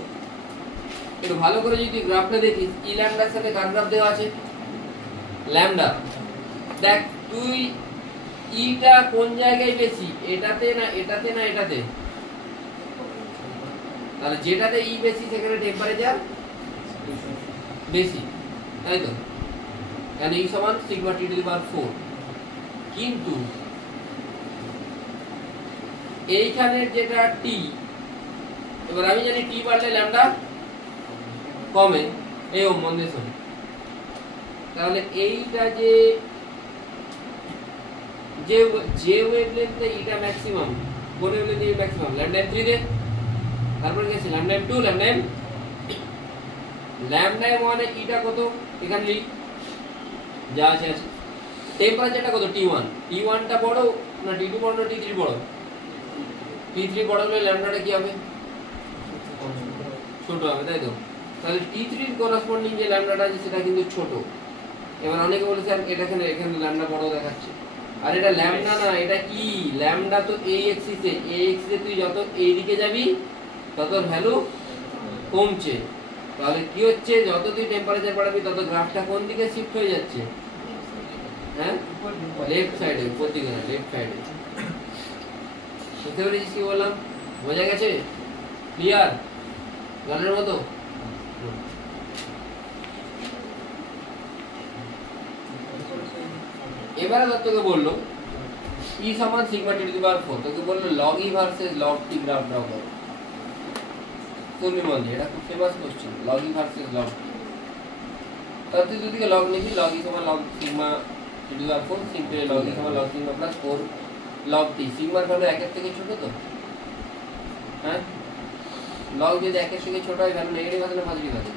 একটু ভালো করে যদি গ্রাফটা দেখিস, ই ল্যামডার সাথে কার গ্রাফ দেওয়া আছে? ল্যামডা। দেখ তুই ইটা কোন জায়গায় বেশি, এটাতে না এটাতে না এটাতে? তাহলে যেটাতে ই বেশি সেখানে টেম্পারেচার বেশি, তাই তো? কারণ ই সমান sigma T to the power 4। কিন্তু এইখানের যেটা টি, এবার আমি জানি টি বাড়লে ল্যামডা কমে, এই ও মন দিয়ে শোনো। তাহলে এইটা যে যে যে ওয়েভলেন্থে এটা ম্যাক্সিমাম, কোন ওয়েভলেন্থে ম্যাক্সিমাম? ল্যামডা m3 তে। তারপর কি আছে? ল্যামডা m2, ল্যামডা m1 এ এটা কত? এখানে লিখ যা আছে আছে। টেম্পারেচারটা কত? T1। T1 টা বড় না T2 বড় না T3 বড়? T3 বড় হলে ল্যামডাটা কি হবে? ছোট হবে, তাই তো? তাহলে T3 এর করেসপন্ডিং যে ল্যামডাটা আছে সেটা কিন্তু ছোট। এবার অনেকে বলে স্যার এটা এখানে ল্যামডা বড় দেখাচ্ছে, আর এটা ল্যামডা না, এটা কি? ল্যামডা তো এই এক্সিসে, এই এক্সিসে তুই যত এই দিকে যাবি তত ভ্যালু কমছে। তাহলে কি হচ্ছে, যত তুই টেম্পারেচার বাড়াবি তত গ্রাফটা কোন দিকে শিফট হয়ে যাচ্ছে? হ্যাঁ, লেফট সাইডে, উপর দিকে না, লেফট সাইডে। বুঝতে পেরেছিস কি বললাম? বোঝা গেছে? ক্লিয়ার? গানের মতো? এবারে তোকে বললো ই সমান sigma T to the power 4, তোকে বললো log E versus log T graph draw করো। শুনবি মন দিয়ে, এটা খুব famous question, log E versus log T. তার তুই দুদিকে লগ নিবি, লগ ই সমান log sigma T to the power 4, simply log E সমান log sigma plus 4 log T. সিগমার ভ্যালু 1 এর থেকে ছোট তো? হ্যাঁ, লগ যদি 1 এর থেকে ছোট হয় ভ্যালু নেগেটিভ আছে না পজিটিভ আছে?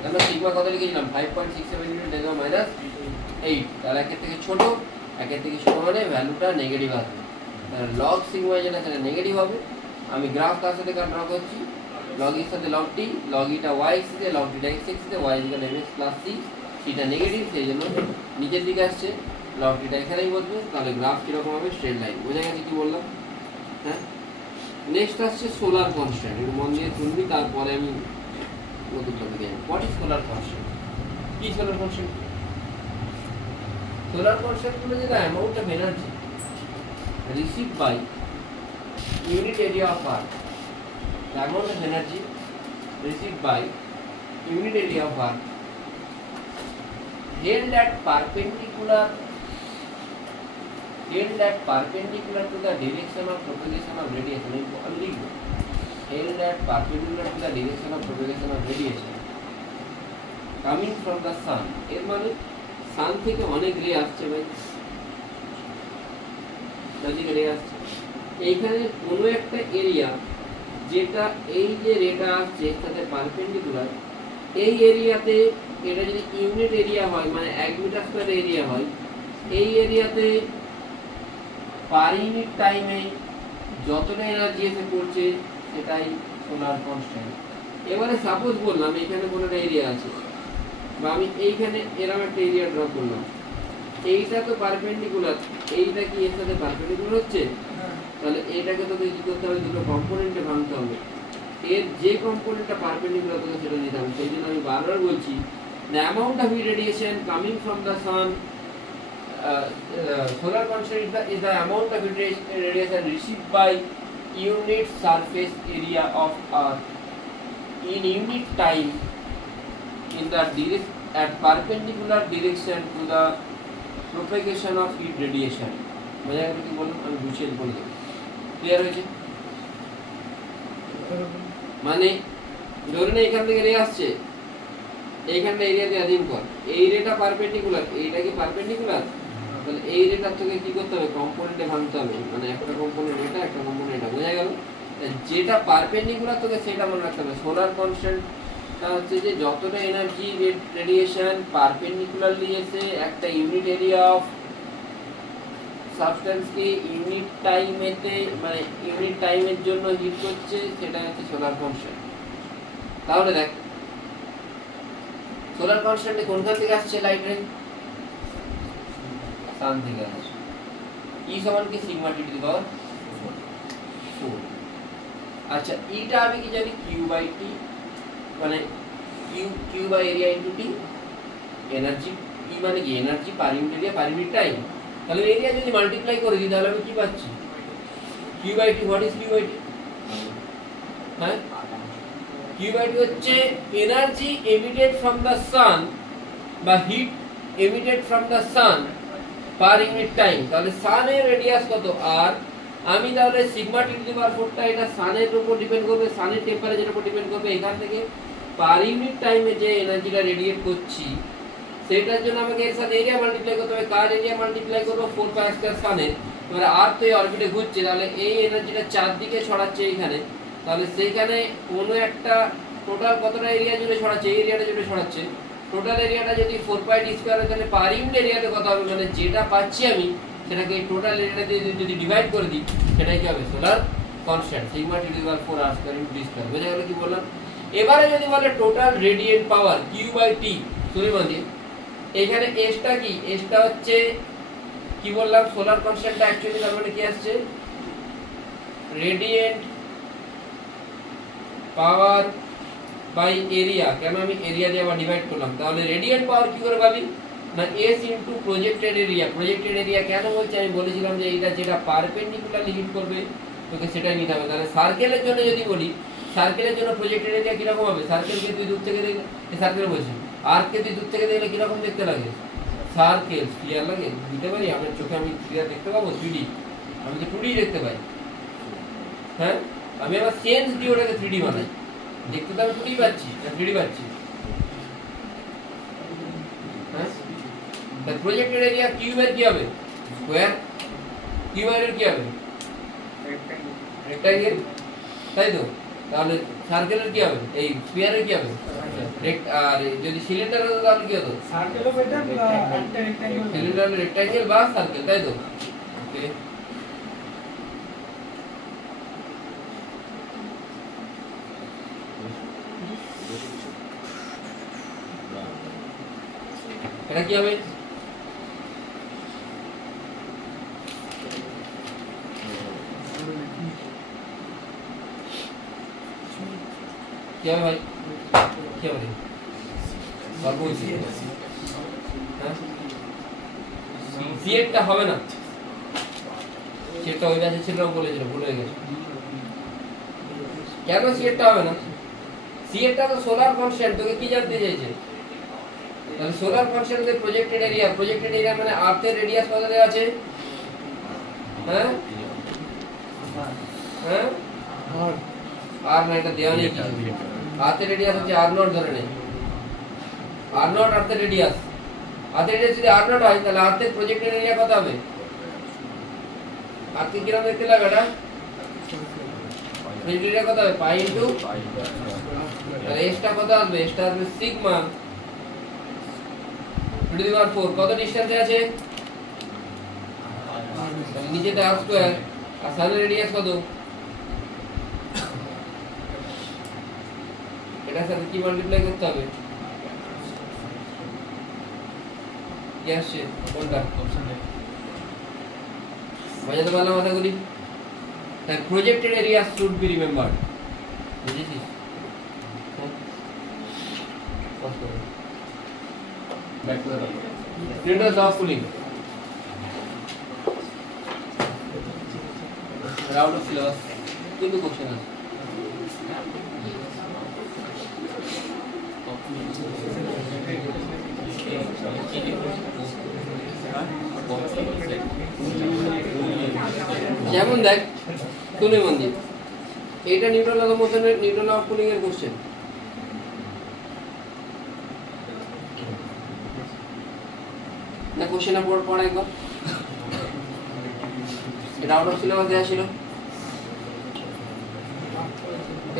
তাহলে সিগমা কত লিখেছিলাম? 5.67 × 10⁻8। তাহলে 1 এর থেকে ছোট, 1 এর থেকে ছোট মানে ভ্যালুটা নেগেটিভ আসবে। তাহলে লগ সিগমা যেটা সেটা নেগেটিভ হবে। আমি গ্রাফ কার সাথে ড্র করছি? লগ এর সাথে লগ টি, লগ ইটা y এক্সিসে, লগ টিটা x এক্সিসে, y = mx + c। সেটা নেগেটিভ, সেই জন্য নিচের দিকে আসছে, লগ টিটা এখানেই বসবে। তাহলে গ্রাফ কিরকম হবে? Straight line. বোঝা গেছে কি বললাম? হ্যাঁ, নেক্সট আসছে সোলার কনস্ট্যান্ট। একটু মন দিয়ে শুনবি, তারপরে আমি নতুন টপিকে যাব। What is solar constant? কি সোলার কনস্ট্যান্ট? সোলার কনস্ট্যান্ট হলো যেটা amount of energy received by unit area of Earth. The amount of energy received by unit area of Earth held at perpendicular to the direction of propagation of radiation. Held at perpendicular to the direction of propagation of radiation coming from the sun. এর মানে সান থেকে অনেক রে আসছে ভাই, চারদিকে রে আসছে। এইখানে কোনো একটা এরিয়া যেটা এই যে রেটা আসছে এর সাথে পারপেন্ডিকুলার, এই এরিয়াতে এটা যদি ইউনিট এরিয়া হয় মানে 1 মিটার স্কয়ার এরিয়া হয়, এই এরিয়াতে পার ইউনিট টাইমে যতটা এনার্জি এসে পড়ছে সেটাই সোলার কনস্ট্যান্ট। এবারে সাপোজ বললাম এখানে কোনো একটা এরিয়া আছে, বা আমি এইখানে এরকম একটা এরিয়া ড্র করলাম, এইটা তো পারপেন্ডিকুলার, এইটা কি এর সাথে পারপেন্ডিকুলার হচ্ছে? তাহলে এইটাকে তোকে কি করতে হবে, দুটো কম্পোনেন্টে ভাঙতে হবে, এর যে কম্পোনেন্টটা পারপেন্ডিকুলার তোকে সেটা নিতে হবে। সেই জন্য আমি বারবার বলছি the amount of heat radiation coming from the sun, solar constant is the amount of heat radiation received by unit surface area of earth in unit time in the at perpendicular direction to the propagation of heat radiation। বোঝা গেল কি বললাম? আমি বুঝিয়ে বলে দেবো, clear হয়েছে? মানে ধরে নে এখান থেকে রে আসছে, এইখানটা এরিয়া দিয়ে অ্যাজিউম কর, এই রেটা পারপেন্ডিকুলার, এইটা কি পারপেন্ডিকুলার? তাহলে এই রেটার তোকে কি করতে হবে, কম্পোনেন্টে ভাঙতে হবে, মানে একটা কম্পোনেন্ট এটা, একটা কম্পোনেন্ট এটা। বোঝা গেল? যেটা পারপেন্ডিকুলার তোকে সেটা মনে রাখতে হবে। সোলার কনস্ট্যান্টটা হচ্ছে যে যতটা এনার্জি রেডিয়েশন পারপেন্ডিকুলারলি এসে একটা ইউনিট এরিয়া অফ সাবস্টেন্সকে ইউনিট টাইমেতে, মানে ইউনিট টাইমের জন্য হিট করছে, সেটা হচ্ছে সোলার কনস্ট্যান্ট। তাহলে দেখ সোলার কনস্ট্যান্টে কোনখান থেকে আসছে লাইট রে? সান থেকে আসছে। ই সমান কি sigma T to the power 4। আচ্ছা, ইটা আমি কি জানি কিউ বাই টি, মানে Q by area into T, energy. E মানে কি energy per unit area per unit time. তাহলে এরিয়া যদি মাল্টিপ্লাই করে দিই তাহলে আমি কি পাচ্ছি? Q by T. What is Q by T? হ্যাঁ, কিউ বাই টি হচ্ছে energy emitted from the sun বা heat emitted from the sun per unit time. তাহলে সানের রেডিয়াস কত আর, আমি তাহলে সিগমা টি টু দি পাওয়ার 4টা এটা সানের উপর ডিপেন্ড করবে, সানের টেম্পারেচারের উপর ডিপেন্ড করবে। এখান থেকে পার ইউনিট টাইমে যে এনার্জিটা রেডিয়েট করছি সেটার জন্য আমাকে এর সাথে এরিয়া মাল্টিপ্লাই করতে হবে। কার এরিয়া মাল্টিপ্লাই করবো? 4 পাই স্কয়ার সানের। এবারে আর তো এই অরবিটে ঘুরছে, তাহলে এই এনার্জিটা চারদিকে ছড়াচ্ছে এইখানে, তাহলে সেইখানে কোনো একটা টোটাল কতটা এরিয়া জুড়ে ছড়াচ্ছে, এই এরিয়াটা জুড়ে ছড়াচ্ছে। টোটাল এরিয়াটা যদি 4 পাই ডি স্কয়ার হয় তাহলে পার ইউনিট এরিয়াতে কত হবে, মানে যেটা পাচ্ছি আমি সেটাকে টোটাল এরিয়াটা দিয়ে যদি ডিভাইড করে দিই সেটাই কি হবে? Solar constant sigma T to the power 4 আর স্কয়ার ইনটু ডি স্কয়ার। বোঝা গেল কি বললাম? এবারে যদি বলে total radiant power Q by T, শুনি মন দিয়ে, এখানে এসটা কি? এসটা হচ্ছে কি বললাম, সোলার কনস্ট্যান্টটা অ্যাকচুয়ালি তার মানে কি আসছে, রেডিয়েন্ট পাওয়ার বাই এরিয়া। কেন আমি এরিয়া দিয়ে আবার ডিভাইড করলাম? তাহলে রেডিয়েন্ট পাওয়ার কি করে পাবি না, S into projected area. Projected area কেন বলছি, আমি বলেছিলাম যে এটা যেটা পারপেন্ডিকুলারলি হিট করবে তোকে সেটাই নিতে হবে। তাহলে সার্কেলের জন্য যদি বলি, সার্কেলের জন্য প্রজেক্টেড এরিয়া কিরকম হবে? সার্কেলকে তুই দূর থেকে দেখলে, সার্কেল বলছি আর্ককে তুই দূর থেকে দেখলে কিরকম দেখতে লাগে? সার্কেল ক্লিয়ার লাগে, দিতে পারি আমার চোখে, আমি ক্লিয়ার দেখতে পাবো 3D, আমি তো 2D দেখতে পাই। হ্যাঁ, আমি আবার সেন্স দিয়ে ওটাকে 3D বানাই, দেখতে তো আমি 2D পাচ্ছি, 3D পাচ্ছি। হ্যাঁ, তার প্রজেক্টেড এরিয়া কিউবের কি হবে? স্কয়ার। কিউবের কি হবে? রেক্টাঙ্গেল, তাই তো? তাহলে সার্কেলের কি হবে? এই স্ফিয়ারের কি হবে? আর যদি সিলিন্ডার হতো তাহলে কি হতো? সার্কেলও বেটার, একটা রেক্ট্যাঙ্গেল। সিলিন্ডার রেক্টাঙ্গেল বা সার্কেল, তাই তো? ওকে, এটা কি হবে? কি হবে ভাই? কি হবে? সিএটটা হবে না, সিএটটা ওই ব্যাচে ছিল বলেছিল, ভুল হয়ে গেছে। কেন সিএটটা হবে না? সিএটটা তো সোলার কনস্ট্যান্ট, তোকে কি জানতে চাইছে? তাহলে সোলার কনস্ট্যান্টের প্রজেক্টেড এরিয়া মানে আর্থের রেডিয়াস কত দেওয়া আছে? হ্যাঁ হ্যাঁ, আর না, এটা দেওয়া নেই কিছু। আর্থের রেডিয়াস হচ্ছে আর নট, ধরে নেই আর নট আর্থের রেডিয়াস। আর্থের রেডিয়াস যদি আর নট হয় তাহলে আর্থের প্রজেক্টেড এরিয়া কত হবে? আর্থের কিরকম দেখতে লাগবে এটা? প্রজেক্টেড এরিয়া কত হবে? পাই ইনটু, তাহলে এসটা কত আসবে? এসটা আসবে সিগমা টু দি পাওয়ার 4। কত ডিসটেন্সে আছে? নিচেতে আর স্কয়ার, আর সানের রেডিয়াস কত? এটার সাথে কি মাল্টিপ্লাই করতে হবে? কি আসছে কোনটা? বোঝাতে পারলাম কথাগুলি? তাই projected area should be remembered. বুঝেছিস? ব্যাক করে দাও। Newton's law of cooling round of syllabus কিন্তু কোশ্চেন আছে। যেমন দেখ শুনে মন দিয়ে, এটা নিউটন ল অফ মোশনের, নিউটন ল অফ কুলিং এর কোশ্চেন। না কোশ্চেনটা পড়া একবার, এটা আউট অফ সিলেবাস দেওয়া ছিল।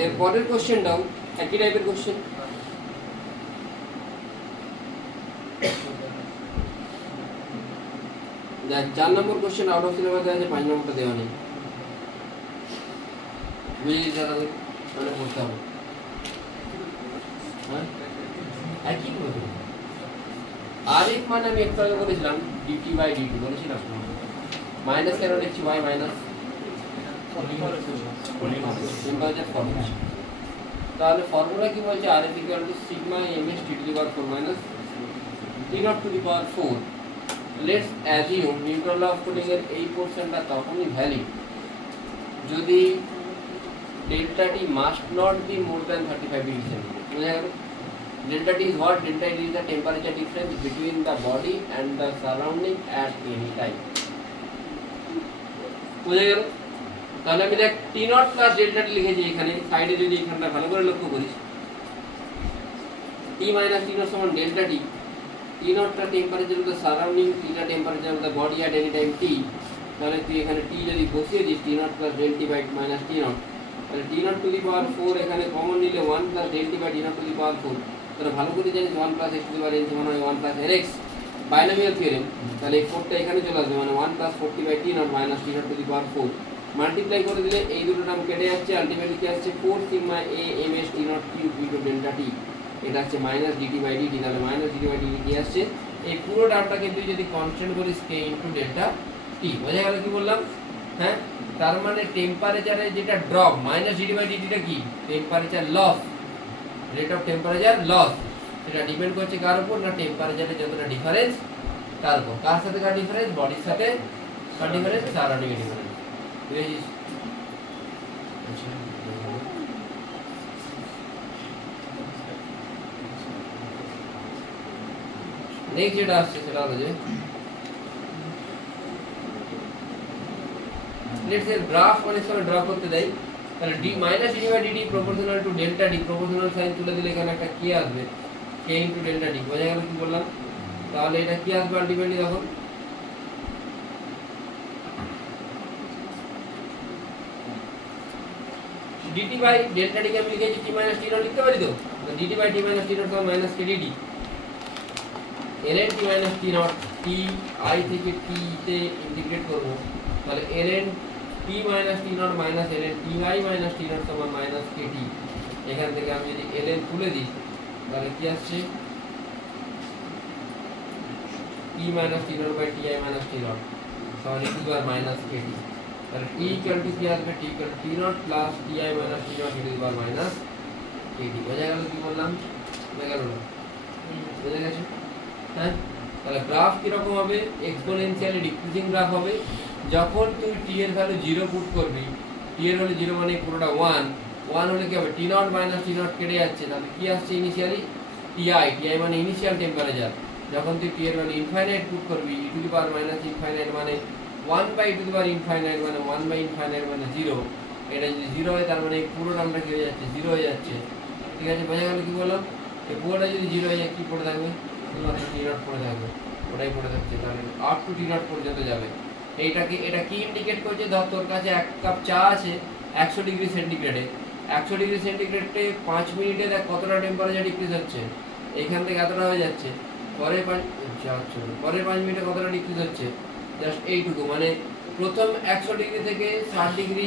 এর পরের কোশ্চেনটাও একই টাইপের কোশ্চেন। দেখ 4 নম্বর কোশ্চেন আউট অফ সিলেবাস দেওয়া আছে, 5 নম্বরটা দেওয়া নেই। বুঝে দাদা মানে পড়তে হবে। হ্যাঁ একই হবে। আর এক মানে আমি একটু আগে বলেছিলাম ডিটি বাই ডিটি বলেছিলাম, মাইনাস কেন লিখছি y মাইনাস টেম্পারেচার ফর্মুলা। তাহলে ফর্মুলা কি বলছে? আর equal to sigma ms t to the power 4 minus t not to the power 4। Let's assume Newton law of cooling এর এই পোরশনটা তখনই ভ্যালিড যদি delta T must not be more than 35 degree centigrade. বুঝা গেল? Delta T is what? Delta T is the temperature difference between the body and the surrounding at any time. বুঝা গেল? তাহলে আমি দেখ T naught plus delta T লিখেছি এখানে, সাইডে যদি এখানটা ভালো করে লক্ষ্য করিস, T minus T naught সমান delta T। T naught টা temperature of the surrounding, T টা temperature of the body at any time T। তাহলে তুই এখানে T যদি বসিয়ে this T naught plus del T by minus T naught, তাহলে T naught to the power 4 এখানে common নিলে 1 plus del T by T naught to the power 4। তাহলে ভালো করে জানিস 1 plus x to the power n সমান হয় 1 plus rx, binomial theorem. তাহলে এই 4টা এখানে চলে আসবে, মানে 1 plus 40 by T naught minus T naught to the power 4। Multiply করে দিলে এই দুটো টার্ম কেটে যাচ্ছে, আলটিমেটলি কি আসছে 4 sigma a ms T naught cube into delta T। এটা হচ্ছে মাইনাস dt বাই dt। তাহলে মাইনাস dt বাই dt কি আসছে? এই পুরো টার্মটাকে তুই যদি কনস্ট্যান্ট করিস k ইনটু ডেল্টা T। বোঝা গেল কি বললাম? হ্যাঁ, তার মানে টেম্পারেচারে যেটা drop minus dt by dt টা কি? Temperature loss, rate of temperature loss. সেটা ডিপেন্ড করছে কার উপর? না টেম্পারেচারে যতটা ডিফারেন্স তার উপর। কার সাথে কার ডিফারেন্স? বডির সাথে কার ডিফারেন্স? সারাউন্ডিং এর ডিফারেন্স। বুঝেছিস? নেক্সট যেটা আসছে সেটা হলো যে লেটস এর গ্রাফ অনেক সময় ড্র করতে দেয়। তাহলে d minus dt by dt proportional to delta d, proportional sign তুলে দিলে এখানে একটা কি আসবে? k into delta d। বোঝা গেল কি বললাম? তাহলে এটা কি আসবে আলটিমেটলি? দেখো dt বাই ডেল্টা d কে আমি লিখেছি t মাইনাস t naught লিখতে পারি তো? তো dt by t minus t naught সমান minus k dt। ln t minus t naught t i থেকে t তে ইন্টিগ্রেট করব, তাহলে ln t minus t naught minus ln t i minus t naught সমান মাইনাস k t। এখান থেকে আমি যদি ln তুলে দিই তাহলে কি আসছে? t minus t naught by t i minus t naught সমান e to the power minus k t। তাহলে t ইকুয়াল টু কি আসবে? t equal to t naught plus t i minus t naught e to the power minus k t। বোঝা গেল কি বললাম? বোঝা গেল না? বোঝা গেছে? হ্যাঁ, তাহলে গ্রাফ কিরকম হবে? এক্সপোনেনশিয়ালি ডিক্রিজিং গ্রাফ হবে। যখন তুই t এর ভ্যালু 0 পুট করবি, t এর ভ্যালু 0 মানে পুরোটা 1 হলে কি হবে? t naught মাইনাস t naught কেটে যাচ্ছে, তাহলে কি আসছে ইনিশিয়ালি? ti মানে ইনিশিয়াল টেম্পারেচার। যখন তুই t এর ভ্যালু ইনফাইনাইট পুট করবি, e to the power minus infinite মানে 1 বাই e to the power infinite মানে 1 বাই ইনফাইনাইট মানে 0। এটা যদি 0 হয় তার মানে এই পুরো টার্মটা কি হয়ে যাচ্ছে? 0 হয়ে যাচ্ছে। ঠিক আছে, বোঝা গেল কি বললাম? এই পুরোটা যদি 0 হয়ে যায় কি পড়ে থাকবে? t naught পড়ে থাকবে, ওটাই পড়ে থাকছে। তাহলে আপ টু t naught পর্যন্ত যাবে। এইটাকে এটা কি ইন্ডিকেট করছে? ধর তোর কাছে এক কাপ চা আছে 100 ডিগ্রি সেন্টিগ্রেডে, 100 ডিগ্রি সেন্টিগ্রেডে 5 মিনিটে দেখ কতটা টেম্পারেচার ডিক্রিজ হচ্ছে। এইখান থেকে এতটা হয়ে যাচ্ছে, পরের 5 মিনিটে কতটা ডিক্রিজ হচ্ছে? জাস্ট এইটুকু। মানে প্রথম 100 ডিগ্রি থেকে 60 ডিগ্রি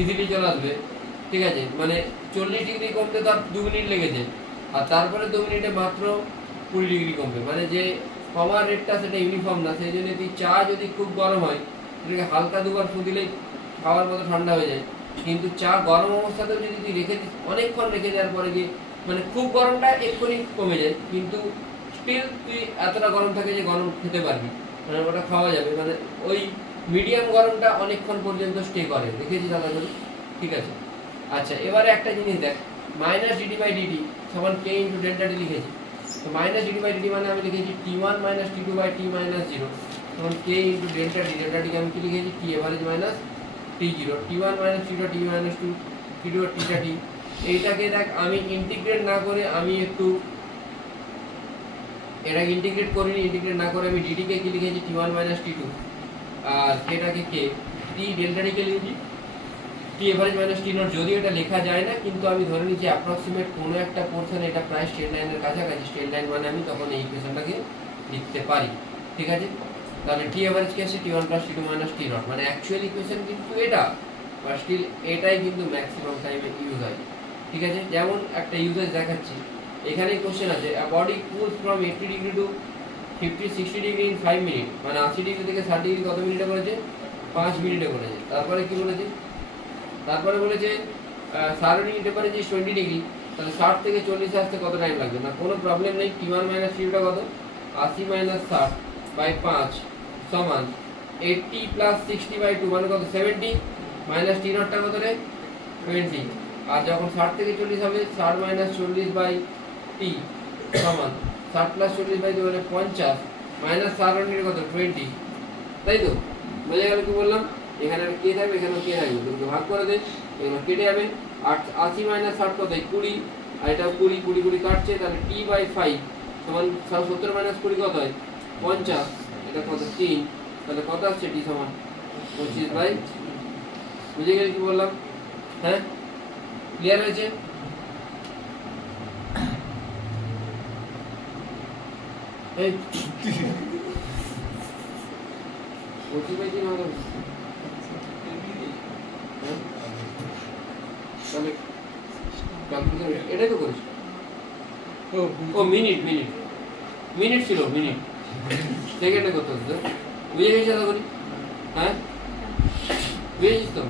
ইজিলি চলে আসবে, ঠিক আছে, মানে 40 ডিগ্রি কমতে তার 2 মিনিট লেগেছে, আর তারপরে 2 মিনিটে মাত্র 20 ডিগ্রি কমবে, মানে যে কমার রেটটা সেটা ইউনিফর্ম না। সেই জন্য তুই চা যদি খুব গরম হয় এটাকে হালকা দুবার ফু দিলেই খাওয়ার মতো ঠান্ডা হয়ে যায়, কিন্তু চা গরম অবস্থাতেও যদি তুই রেখে দিস, অনেকক্ষণ রেখে দেওয়ার পরে গিয়ে মানে খুব গরমটা এক্ষুনি কমে যায়, কিন্তু স্টিল তুই এতটা গরম থাকে যে গরম খেতে পারবি, মানে ওটা খাওয়া যাবে, মানে ওই মিডিয়াম গরমটা অনেকক্ষণ পর্যন্ত স্টে করে, দেখেছি দাদা করে, ঠিক আছে। আচ্ছা, এবারে একটা জিনিস দেখ, মাইনাস ডিটি বাই ডিটি সমান কে ইন্টু ডেল্টা টি লিখেছি, তো মাইনাস ডিটি বাই ডিটি মানে আমি লিখেছি T one minus T two by T minus zero তখন কে ইন্টু ডেল্টা টিকে আমি কি লিখেছি T average minus T zero, T one minus T two T minus two T two টিটা টি। এইটাকে দেখ আমি ইন্টিগ্রেট না করে আমি একটু এটাকে ইন্টিগ্রেট করিনি, ইন্টিগ্রেট না করে আমি ডিটিকে কি লিখেছি T one minus T two, আর কেটাকে কে টি ডেল্টা টিকে লিখেছি T average minus T not. যদিও এটা লেখা যায় না, কিন্তু আমি ধরে নিচ্ছি অ্যাপ্রক্সিমেট কোনো একটা পোর্শন এটা প্রায় স্ট্রেট লাইনের কাছাকাছি, স্ট্রেট লাইন মানে আমি তখন এই ইকুয়েশনটাকে লিখতে পারি, ঠিক আছে। তাহলে টি এভারেজ কে আছে T one plus T two minus T naught, মানে অ্যাকচুয়াল ইকুয়েশন কিন্তু এটা, বাট স্টিল এটাই কিন্তু ম্যাক্সিমাম টাইমে ইউজ হয়, ঠিক আছে। যেমন একটা ইউজেজ দেখাচ্ছি, এখানে কোশ্চেন আছে a body cools from 80 degree to 50-60 degree in 5 minute, মানে 80 ডিগ্রি থেকে 60 ডিগ্রি কত মিনিটে করেছে 5 মিনিটে করেছে। তারপরে কি বলেছে, তারপরে বলেছে সারাউন্ডিং টেম্পারেচার ইজ 20 ডিগ্রি, তাহলে 60 থেকে 40 আসতে কত টাইম লাগবে, না কোনো প্রবলেম নেই, T1 মাইনাস T2 কত 80 মাইনাস 60 বাই 5 সমান 80 প্লাস 60 বাই 2 মানে কত 70 মাইনাস T নটটা কত রে 20, আর যখন 60 থেকে 40 হবে 60 মাইনাস 40 বাই T সমান 60 প্লাস 40 বাই 2 মানে 50 মাইনাস সারাউন্ডিং কত 20, তাই তো বোঝা গেল কি বললাম। এখানে কে থাকবে, এখানে কে থাকবে, দুটো ভাগ করে দে, এখানে কেটে যাবে, 80 মাইনাস 60 কত 20, আর এটা 20 20 20 কাটছে, তাহলে টি বাই 5 সমান 70 মাইনাস 20 কত হয় 50, এটা কত 3, তাহলে কত আসছে টি সমান 25 বাই, বুঝে গেলে কি বললাম, হ্যাঁ ক্লিয়ার হয়েছে। এই 25 বাই 3 হবে, তাহলে ক্যালকুলেশন এটাই তো করিস, ও মিনিট মিনিট মিনিট ছিল, মিনিট সেকেন্ডে করতে হতো, বুঝে গেছিস আশা করি, হ্যাঁ বুঝেছিস তো।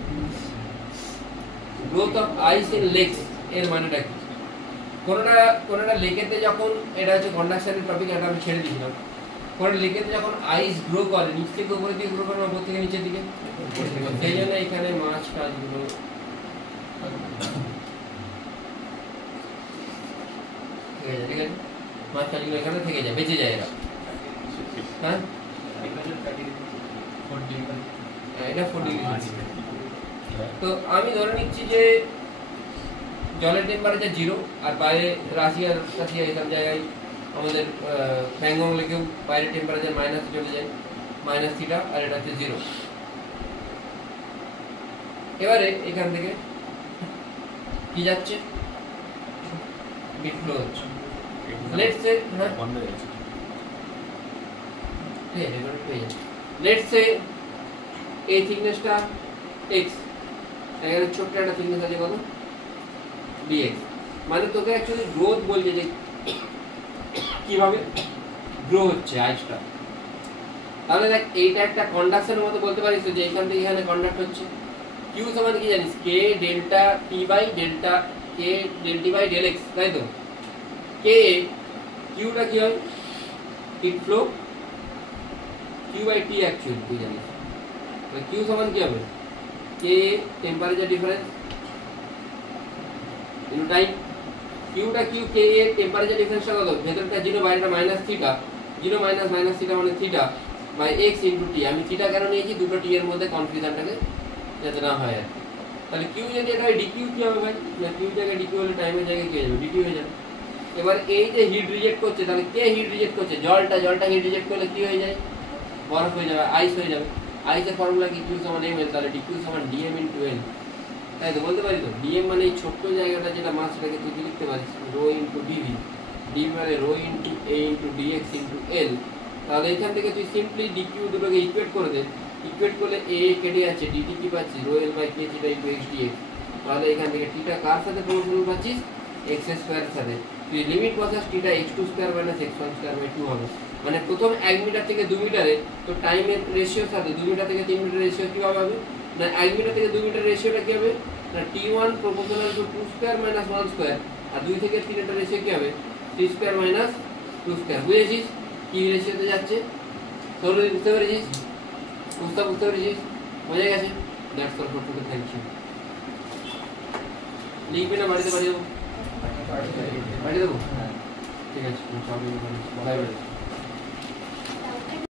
Growth of ice in lakes এর মানেটা কি, কোনোটা লেকেতে যখন, এটা হচ্ছে কন্ডাকশনের টপিক, এটা আমি ছেড়ে দিয়েছিলাম, কোনো লেকেতে যখন আইস গ্রো করে নিচ থেকে উপরের দিকে গ্রো করে উপর থেকে নিচের দিকে, সেই জন্য এখানে মাছ টাছগুলো ঠিক আছে, মাছ টাছগুলো এখানে থেকে যায়, বেঁচে যায় এরা, হ্যাঁ এটা 4 ডিগ্রি। তো আমি ধরে নিচ্ছি যে জলের টেম্পারেচার 0, আর বাইরে রাশিয়া এইসব জায়গায় আমাদের প্যাংগং লেকেও বাইরের টেম্পারেচার মাইনাসে চলে যায়, মাইনাস থিটা, আর এটা হচ্ছে 0। এবারে এখান থেকে কি যাচ্ছে, বিট ফ্লো হচ্ছে, লেটস সে, হ্যাঁ লেটস সে এই থিকনেসটা x, এখানে ছোট্ট একটা থিকনেস আছে কত dx, মানে তোকে অ্যাকচুয়ালি গ্রোথ বলছে যে কিভাবে গ্রো হচ্ছে আইসটা। তাহলে দেখ এইটা একটা কন্ডাকশনের মতো বলতে পারিস, যে এখান থেকে এখানে কন্ডাক্ট হচ্ছে, q সমান কি জানিস k delta t by delta k del t by del x, তাই তো। k qটা কি হয় heat flow, q by t actually তুই জানিস, তাহলে q সমান কি হবে k temperature difference into time, qটা q k এর টেম্পারেচার ডিফারেন্সটা কত, ভেতরটা 0 বাইরেটা minus theta, 0 minus minus theta মানে theta by x into t। আমি থিটা কেন নিয়েছি, দুটো t এর মধ্যে কনফিউশনটাকে যাতে না হয় আর। তাহলে q যদি এটা হয় dq কি হবে ভাই, না q জায়গায় dq হলে টাইমের জায়গায় কি হয়ে যাবে dt হয়ে যাবে। এবার এই যে হিট রিজেক্ট করছে, তাহলে কে হিট রিজেক্ট করছে, জলটা হিট রিজেক্ট করলে কি হয়ে যায়, বরফ হয়ে যাবে, আইস হয়ে যাবে। আইসের ফর্মুলা কি q সমান ml, তাহলে dq সমান dm ইনটু l, তাই তো বলতে পারি তো। dm মানে এই ছোট্ট জায়গাটা যেটা মাস, সেটাকে তুই লিখতে পারিস রো ইনটু dv, dv মানে rho into a into dx into l। তাহলে এখান থেকে তুই সিম্পলি dq দুটোকে ইকুয়েট করে দে, ইকুয়েট করলে a কেটে যাচ্ছে, dt কি পাচ্ছি rho l by k theta into x dx, তাহলে এখান থেকে টিটা কার সাথে প্রপোর্শনাল পাচ্ছিস এক্স স্কয়ারের সাথে তুই লিমিট বসাস টিটা x2 square minus x1 square by 2 হবে মানে প্রথম 1 মিটার থেকে 2 মিটারে তো টাইমের রেশিওর সাথে 2 মিটার থেকে 3 মিটার রেশিও কিভাবে হবে না 1 মিটার থেকে 2 মিটার রেশিওটা কি হবে না t1 proportional to 2 square minus 1 square আর 2 থেকে 3 এর রেশিও কি হবে 3 স্কয়ার মাইনাস 2 স্কয়ার বুঝেছিস কি রেশিওতে যাচ্ছে সরল বুঝতে পেরেছিস বুঝতে পেরেছিস বোঝা গেছে that's all for today thank you লিখবি না বাড়িতে বাড়ি দেবো বাড়ি দেবো ঠিক আছে বাই বাই